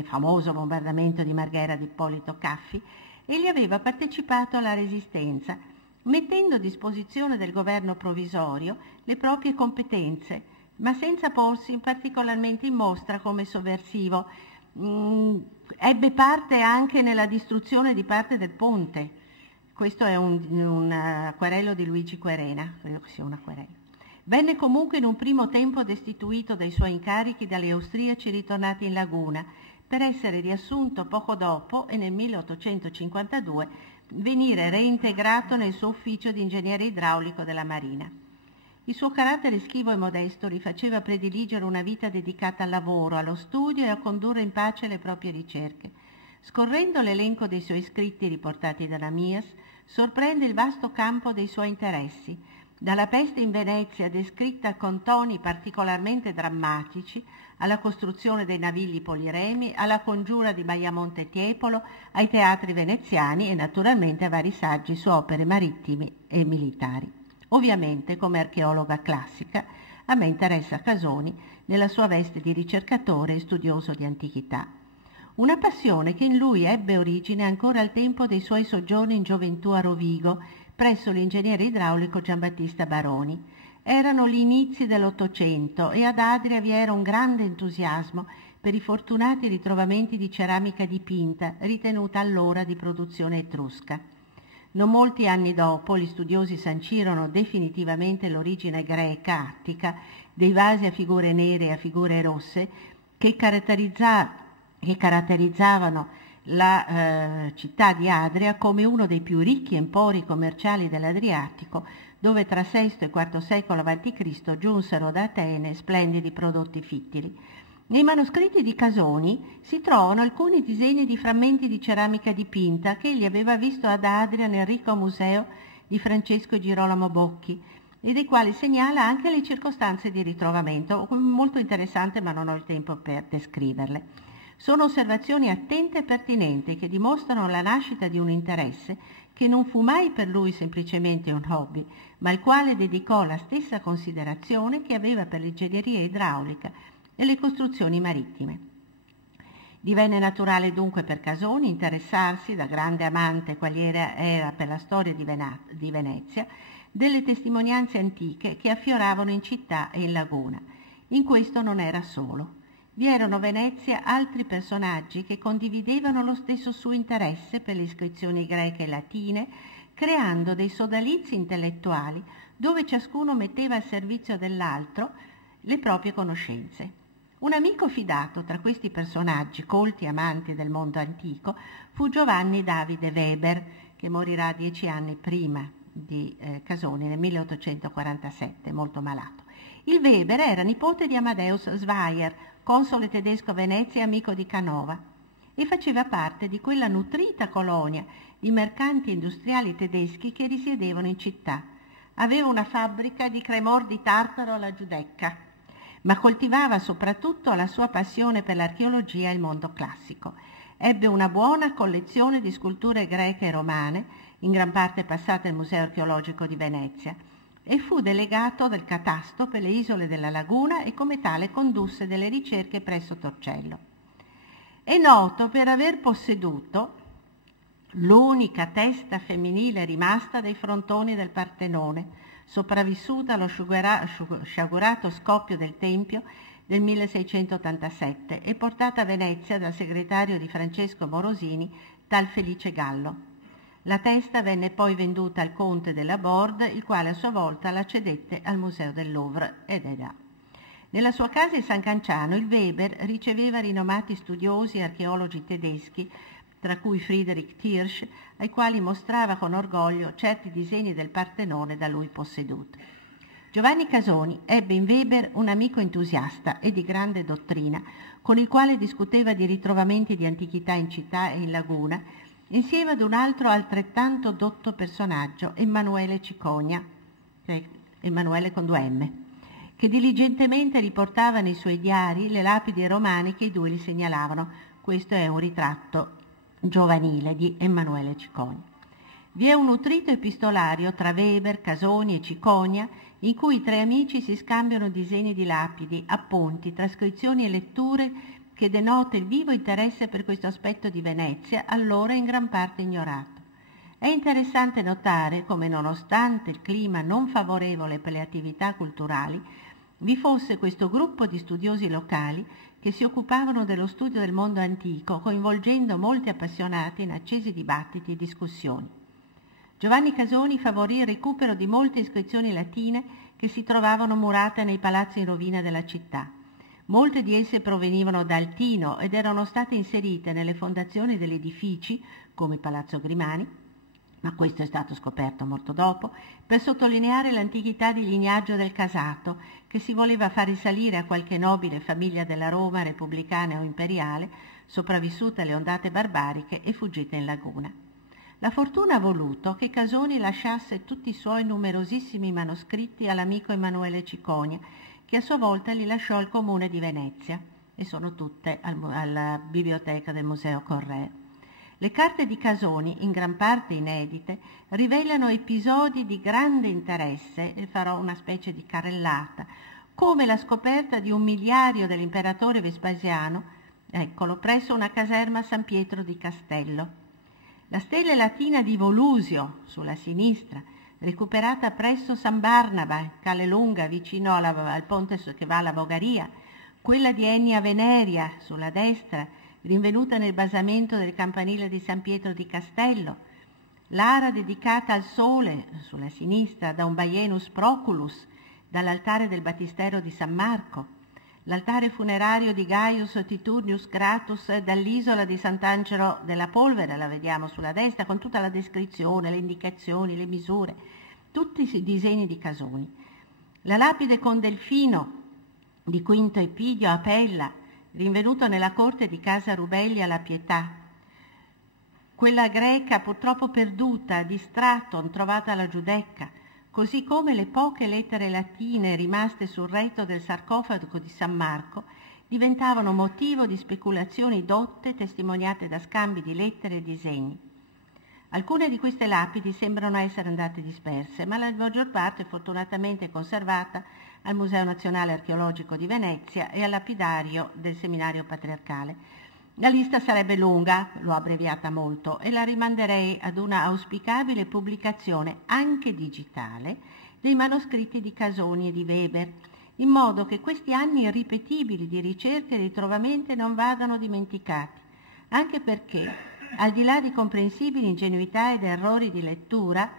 famoso bombardamento di Marghera di Ippolito Caffi, egli aveva partecipato alla resistenza, mettendo a disposizione del governo provvisorio le proprie competenze, ma senza porsi particolarmente in mostra come sovversivo. Ebbe parte anche nella distruzione di parte del ponte. Questo è un acquerello di Luigi Querena, credo che sia un acquerello. Venne comunque in un primo tempo destituito dai suoi incarichi dagli austriaci ritornati in laguna, per essere riassunto poco dopo e nel 1852 venire reintegrato nel suo ufficio di ingegnere idraulico della Marina. Il suo carattere schivo e modesto gli faceva prediligere una vita dedicata al lavoro, allo studio e a condurre in pace le proprie ricerche. Scorrendo l'elenco dei suoi scritti riportati da Namias, sorprende il vasto campo dei suoi interessi, dalla peste in Venezia descritta con toni particolarmente drammatici, alla costruzione dei navigli poliremi, alla congiura di Baiamonte Tiepolo, ai teatri veneziani e naturalmente a vari saggi su opere marittime e militari. Ovviamente, come archeologa classica, a me interessa Casoni nella sua veste di ricercatore e studioso di antichità. Una passione che in lui ebbe origine ancora al tempo dei suoi soggiorni in gioventù a Rovigo, presso l'ingegnere idraulico Giambattista Baroni. Erano gli inizi dell'Ottocento e ad Adria vi era un grande entusiasmo per i fortunati ritrovamenti di ceramica dipinta, ritenuta allora di produzione etrusca. Non molti anni dopo gli studiosi sancirono definitivamente l'origine greca, attica, dei vasi a figure nere e a figure rosse che caratterizzavano la città di Adria come uno dei più ricchi empori commerciali dell'Adriatico, dove tra VI e IV secolo a.C. giunsero da Atene splendidi prodotti fittili. Nei manoscritti di Casoni si trovano alcuni disegni di frammenti di ceramica dipinta che egli aveva visto ad Adria nel ricco museo di Francesco Girolamo Bocchi e dei quali segnala anche le circostanze di ritrovamento, molto interessante ma non ho il tempo per descriverle. Sono osservazioni attente e pertinenti che dimostrano la nascita di un interesse che non fu mai per lui semplicemente un hobby, ma al quale dedicò la stessa considerazione che aveva per l'ingegneria idraulica e le costruzioni marittime. Divenne naturale dunque per Casoni interessarsi, da grande amante quali era per la storia di Venezia, delle testimonianze antiche che affioravano in città e in laguna. In questo non era solo. Vi erano a Venezia altri personaggi che condividevano lo stesso suo interesse per le iscrizioni greche e latine, creando dei sodalizi intellettuali dove ciascuno metteva al servizio dell'altro le proprie conoscenze. Un amico fidato tra questi personaggi, colti amanti del mondo antico, fu Giovanni Davide Weber, che morirà 10 anni prima di Casoni, nel 1847, molto malato. Il Weber era nipote di Amadeus Zweyer, console tedesco a Venezia e amico di Canova, e faceva parte di quella nutrita colonia di mercanti industriali tedeschi che risiedevano in città. Aveva una fabbrica di cremor di tartaro alla Giudecca, ma coltivava soprattutto la sua passione per l'archeologia e il mondo classico. Ebbe una buona collezione di sculture greche e romane, in gran parte passate al Museo archeologico di Venezia, e fu delegato del catasto per le isole della laguna e come tale condusse delle ricerche presso Torcello. È noto per aver posseduto l'unica testa femminile rimasta dei frontoni del Partenone, sopravvissuta allo sciagurato scoppio del Tempio del 1687 e portata a Venezia dal segretario di Francesco Morosini, tal Felice Gallo. La testa venne poi venduta al conte della Borde, il quale a sua volta la cedette al Museo del Louvre ed è là. Nella sua casa in San Canciano il Weber riceveva rinomati studiosi e archeologi tedeschi, tra cui Friedrich Thiersch, ai quali mostrava con orgoglio certi disegni del Partenone da lui posseduti. Giovanni Casoni ebbe in Weber un amico entusiasta e di grande dottrina, con il quale discuteva di ritrovamenti di antichità in città e in laguna, insieme ad un altro altrettanto dotto personaggio, Emanuele Cicogna, cioè Emanuele con 2 M, che diligentemente riportava nei suoi diari le lapidi romane che i due gli segnalavano. Questo è un ritratto giovanile di Emanuele Cicogna. Vi è un nutrito epistolario tra Weber, Casoni e Cicogna, in cui i 3 amici si scambiano disegni di lapidi, appunti, trascrizioni e letture che denota il vivo interesse per questo aspetto di Venezia, allora in gran parte ignorato. È interessante notare come, nonostante il clima non favorevole per le attività culturali, vi fosse questo gruppo di studiosi locali che si occupavano dello studio del mondo antico, coinvolgendo molti appassionati in accesi dibattiti e discussioni. Giovanni Casoni favorì il recupero di molte iscrizioni latine che si trovavano murate nei palazzi in rovina della città. Molte di esse provenivano da Altino ed erano state inserite nelle fondazioni degli edifici, come Palazzo Grimani, ma questo è stato scoperto molto dopo, per sottolineare l'antichità di lignaggio del casato, che si voleva far risalire a qualche nobile famiglia della Roma repubblicana o imperiale, sopravvissuta alle ondate barbariche e fuggita in laguna. La fortuna ha voluto che Casoni lasciasse tutti i suoi numerosissimi manoscritti all'amico Emanuele Cicogna, che a sua volta li lasciò al Comune di Venezia, e sono tutte alla biblioteca del Museo Correo. Le carte di Casoni, in gran parte inedite, rivelano episodi di grande interesse, e farò una specie di carrellata, come la scoperta di un miliario dell'imperatore Vespasiano, eccolo, presso una caserma a San Pietro di Castello. La stella latina di Volusio, sulla sinistra, recuperata presso San Barnaba, Calelunga, vicino al ponte che va alla Vogaria, quella di Ennia Veneria, sulla destra, rinvenuta nel basamento del campanile di San Pietro di Castello, l'ara dedicata al sole, sulla sinistra, da un Baienus Proculus, dall'altare del Battistero di San Marco, l'altare funerario di Gaius Titurnius Gratus dall'isola di Sant'Angelo della Polvere, la vediamo sulla destra, con tutta la descrizione, le indicazioni, le misure, tutti i disegni di Casoni. La lapide con Delfino di Quinto Epidio a Pella, rinvenuto nella corte di Casa Rubelli alla Pietà. Quella greca purtroppo perduta, di Straton, trovata alla Giudecca, così come le poche lettere latine rimaste sul retro del sarcofago di San Marco, diventavano motivo di speculazioni dotte testimoniate da scambi di lettere e disegni. Alcune di queste lapidi sembrano essere andate disperse, ma la maggior parte fortunatamente è conservata al Museo Nazionale Archeologico di Venezia e al lapidario del Seminario Patriarcale. La lista sarebbe lunga, l'ho abbreviata molto, e la rimanderei ad una auspicabile pubblicazione anche digitale dei manoscritti di Casoni e di Weber, in modo che questi anni irripetibili di ricerche e ritrovamenti non vadano dimenticati, anche perché, al di là di comprensibili ingenuità ed errori di lettura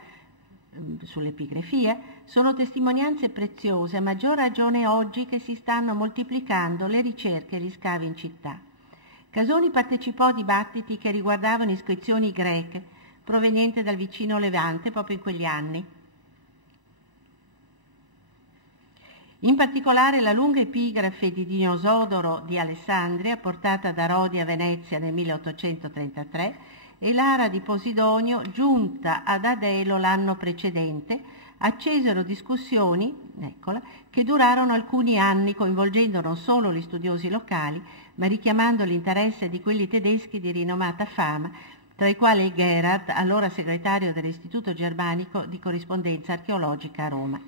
sull'epigrafia, sono testimonianze preziose, a maggior ragione oggi che si stanno moltiplicando le ricerche e gli scavi in città. Casoni partecipò a dibattiti che riguardavano iscrizioni greche provenienti dal vicino Levante proprio in quegli anni. In particolare la lunga epigrafe di Dionisodoro di Alessandria, portata da Rodi a Venezia nel 1833, e l'ara di Posidonio, giunta ad Adelo l'anno precedente, accesero discussioni, eccola, che durarono alcuni anni, coinvolgendo non solo gli studiosi locali, ma richiamando l'interesse di quelli tedeschi di rinomata fama, tra i quali Gerhard, allora segretario dell'Istituto Germanico di Corrispondenza Archeologica a Roma.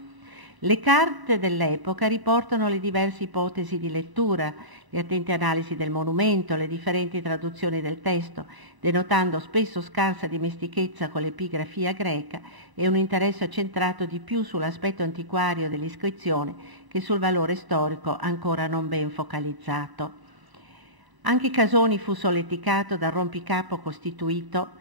Le carte dell'epoca riportano le diverse ipotesi di lettura, le attente analisi del monumento, le differenti traduzioni del testo, denotando spesso scarsa dimestichezza con l'epigrafia greca e un interesse centrato di più sull'aspetto antiquario dell'iscrizione che sul valore storico ancora non ben focalizzato. Anche Casoni fu solleticato dal rompicapo costituito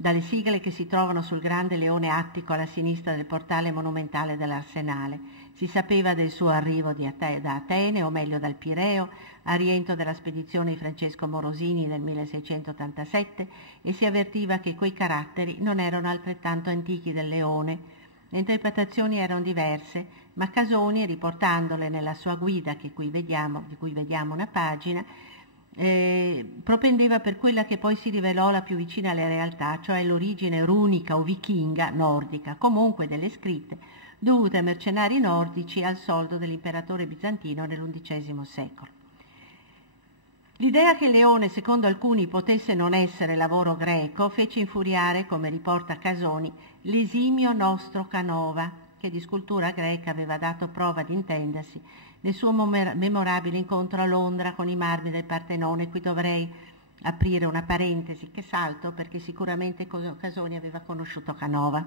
dalle sigle che si trovano sul grande leone attico alla sinistra del portale monumentale dell'Arsenale. Si sapeva del suo arrivo da Atene, o meglio dal Pireo, a rientro della spedizione di Francesco Morosini del 1687, e si avvertiva che quei caratteri non erano altrettanto antichi del leone. Le interpretazioni erano diverse, ma Casoni, riportandole nella sua guida, di cui vediamo una pagina, propendeva per quella che poi si rivelò la più vicina alla realtà, cioè l'origine runica o vichinga, nordica, comunque delle scritte, dovute a mercenari nordici al soldo dell'imperatore bizantino nell'XI secolo. L'idea che il leone, secondo alcuni, potesse non essere lavoro greco fece infuriare, come riporta Casoni, l'esimio nostro Canova, che di scultura greca aveva dato prova di intendersi nel suo memorabile incontro a Londra con i marmi del Partenone. Qui dovrei aprire una parentesi che salto perché sicuramente Casoni aveva conosciuto Canova.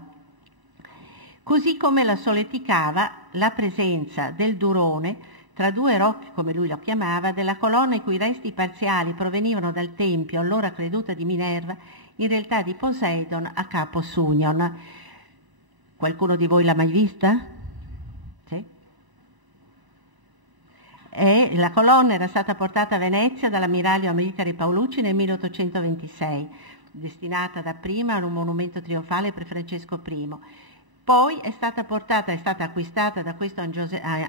Così come la solleticava la presenza del Durone tra due rocchi, come lui lo chiamava, della colonna i cui resti parziali provenivano dal tempio allora creduta di Minerva, in realtà di Poseidon a Capo Sunion. Qualcuno di voi l'ha mai vista? Sì? E la colonna era stata portata a Venezia dall'ammiraglio Amilcare Paolucci nel 1826, destinata dapprima a un monumento trionfale per Francesco I. Poi è stata acquistata da questo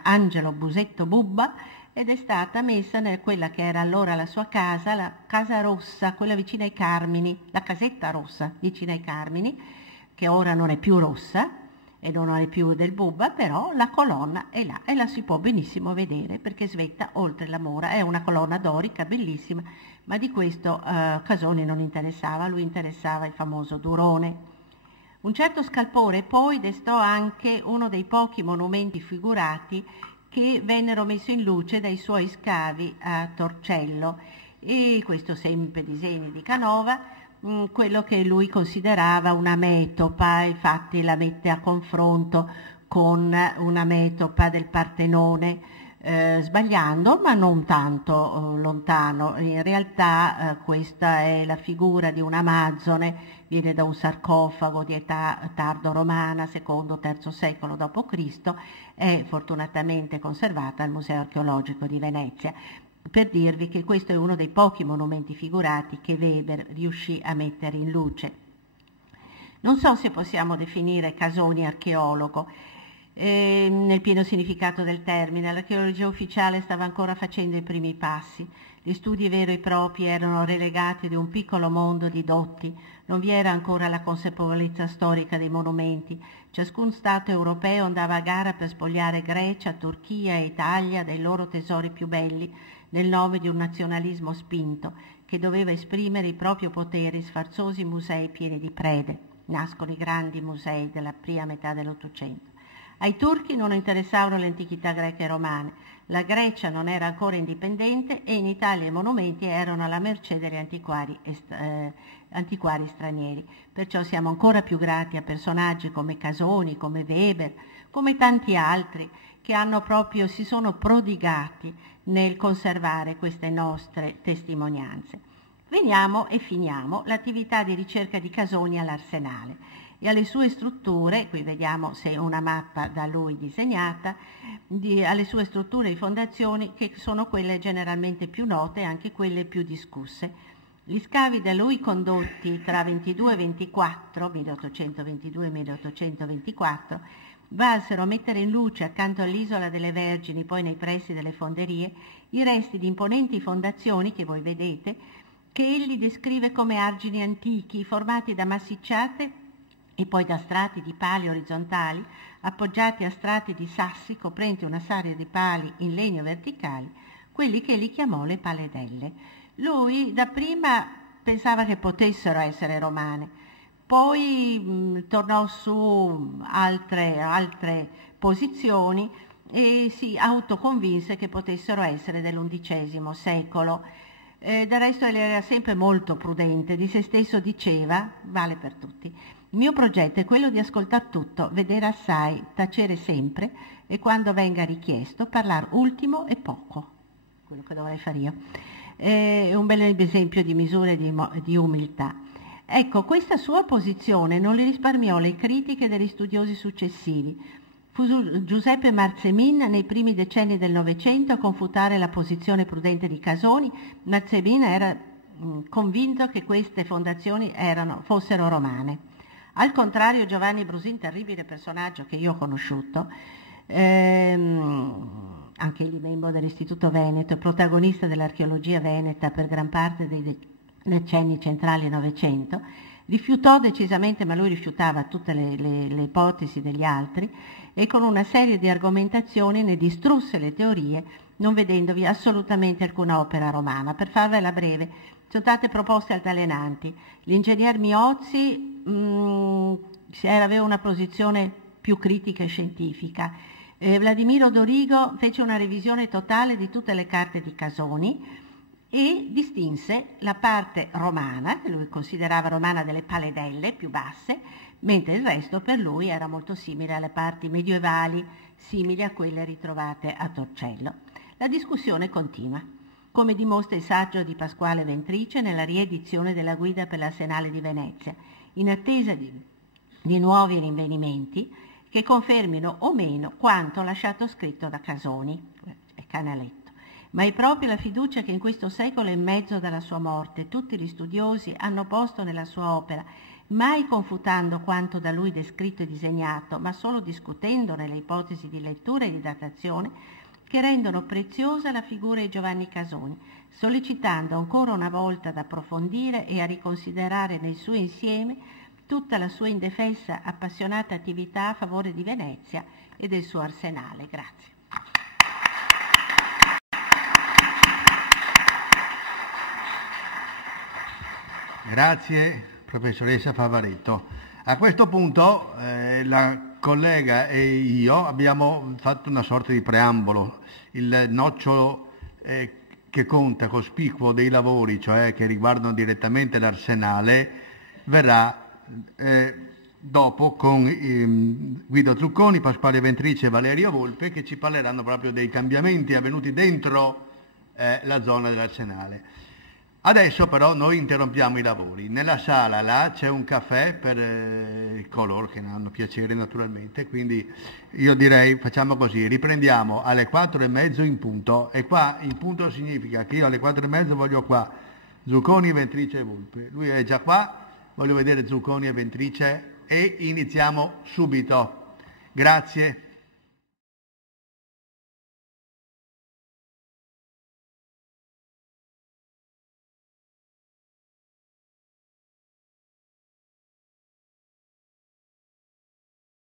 Angelo Busetto Bubba ed è stata messa in quella che era allora la sua casa, la Casa Rossa, quella vicina ai Carmini, la Casetta Rossa vicina ai Carmini, che ora non è più rossa e non è più del Bubba, però la colonna è là e la si può benissimo vedere perché svetta oltre la mura. È una colonna dorica bellissima, ma di questo Casoni non interessava, lui interessava il famoso Durone. Un certo scalpore poi destò anche uno dei pochi monumenti figurati che vennero messi in luce dai suoi scavi a Torcello, e questo sempre disegni di Canova, quello che lui considerava una metopa, infatti la mette a confronto con una metopa del Partenone, sbagliando ma non tanto lontano. In realtà questa è la figura di un'amazzone, viene da un sarcofago di età tardo-romana, secondo-terzo secolo d.C., è fortunatamente conservata al Museo Archeologico di Venezia, per dirvi che questo è uno dei pochi monumenti figurati che Weber riuscì a mettere in luce. Non so se possiamo definire Casoni archeologo. nel pieno significato del termine. L'archeologia ufficiale stava ancora facendo i primi passi. Gli studi veri e propri erano relegati ad un piccolo mondo di dotti, non vi era ancora la consapevolezza storica dei monumenti. Ciascun Stato europeo andava a gara per spogliare Grecia, Turchia e Italia dei loro tesori più belli, nel nome di un nazionalismo spinto, che doveva esprimere i propri poteri sfarzosi musei pieni di prede. Nascono i grandi musei della prima metà dell'Ottocento. Ai turchi non interessavano le antichità greche e romane, la Grecia non era ancora indipendente e in Italia i monumenti erano alla mercé degli antiquari stranieri. Perciò siamo ancora più grati a personaggi come Casoni, come Weber, come tanti altri che si sono prodigati nel conservare queste nostre testimonianze. Veniamo e finiamo l'attività di ricerca di Casoni all'Arsenale e alle sue strutture, qui vediamo se una mappa da lui disegnata, alle sue strutture di fondazioni che sono quelle generalmente più note e anche quelle più discusse. Gli scavi da lui condotti tra 22 e 24, 1822 e 1824, valsero a mettere in luce accanto all'Isola delle Vergini, poi nei pressi delle fonderie, i resti di imponenti fondazioni che voi vedete, che egli descrive come argini antichi, formati da massicciate e poi da strati di pali orizzontali, appoggiati a strati di sassi coprenti una serie di pali in legno verticali, quelli che egli chiamò le paledelle. Lui dapprima pensava che potessero essere romane, poi tornò su altre posizioni e si autoconvinse che potessero essere dell'XI secolo. Del resto egli era sempre molto prudente, di se stesso diceva, vale per tutti, il mio progetto è quello di ascoltare tutto, vedere assai, tacere sempre e quando venga richiesto parlare ultimo e poco, quello che dovrei fare io. È un bel esempio di misure di umiltà. Ecco, questa sua posizione non le risparmiò le critiche degli studiosi successivi. Fu Giuseppe Marzemin nei primi decenni del Novecento a confutare la posizione prudente di Casoni. Marzemin era convinto che queste fondazioni fossero romane. Al contrario, Giovanni Brusin, terribile personaggio che io ho conosciuto, anche egli membro dell'Istituto Veneto, protagonista dell'archeologia veneta per gran parte dei decenni centrali Novecento, rifiutò decisamente, ma lui rifiutava tutte le ipotesi degli altri, e con una serie di argomentazioni ne distrusse le teorie, non vedendovi assolutamente alcuna opera romana. Per farvela breve, sono state proposte altalenanti. L'ingegner Miozzi aveva una posizione più critica e scientifica. Vladimiro Dorigo fece una revisione totale di tutte le carte di Casoni e distinse la parte romana, che lui considerava romana, delle paledelle più basse, mentre il resto per lui era molto simile alle parti medievali, simili a quelle ritrovate a Torcello. La discussione continua, come dimostra il saggio di Pasquale Ventrice nella riedizione della Guida per l'Arsenale di Venezia, in attesa di nuovi rinvenimenti che confermino o meno quanto lasciato scritto da Casoni e Canaletto. Ma è proprio la fiducia che in questo secolo e mezzo dalla sua morte tutti gli studiosi hanno posto nella sua opera, mai confutando quanto da lui descritto e disegnato, ma solo discutendo nelle ipotesi di lettura e di datazione, che rendono preziosa la figura di Giovanni Casoni, sollecitando ancora una volta ad approfondire e a riconsiderare nel suo insieme tutta la sua indefessa, appassionata attività a favore di Venezia e del suo arsenale. Grazie. Grazie, professoressa Favaretto. A questo punto la collega e io abbiamo fatto una sorta di preambolo. Il nocciolo che conta cospicuo dei lavori, cioè che riguardano direttamente l'Arsenale, verrà dopo con Guido Zucconi, Pasquale Ventrice e Valerio Volpe, che ci parleranno proprio dei cambiamenti avvenuti dentro la zona dell'Arsenale. Adesso però noi interrompiamo i lavori. Nella sala là c'è un caffè per coloro che ne hanno piacere naturalmente, quindi io direi facciamo così, riprendiamo alle 4:30 in punto, e qua in punto significa che io alle 4:30 voglio qua Zucconi, Ventrice e Volpe. Lui è già qua, voglio vedere Zucconi e Ventrice e iniziamo subito. Grazie.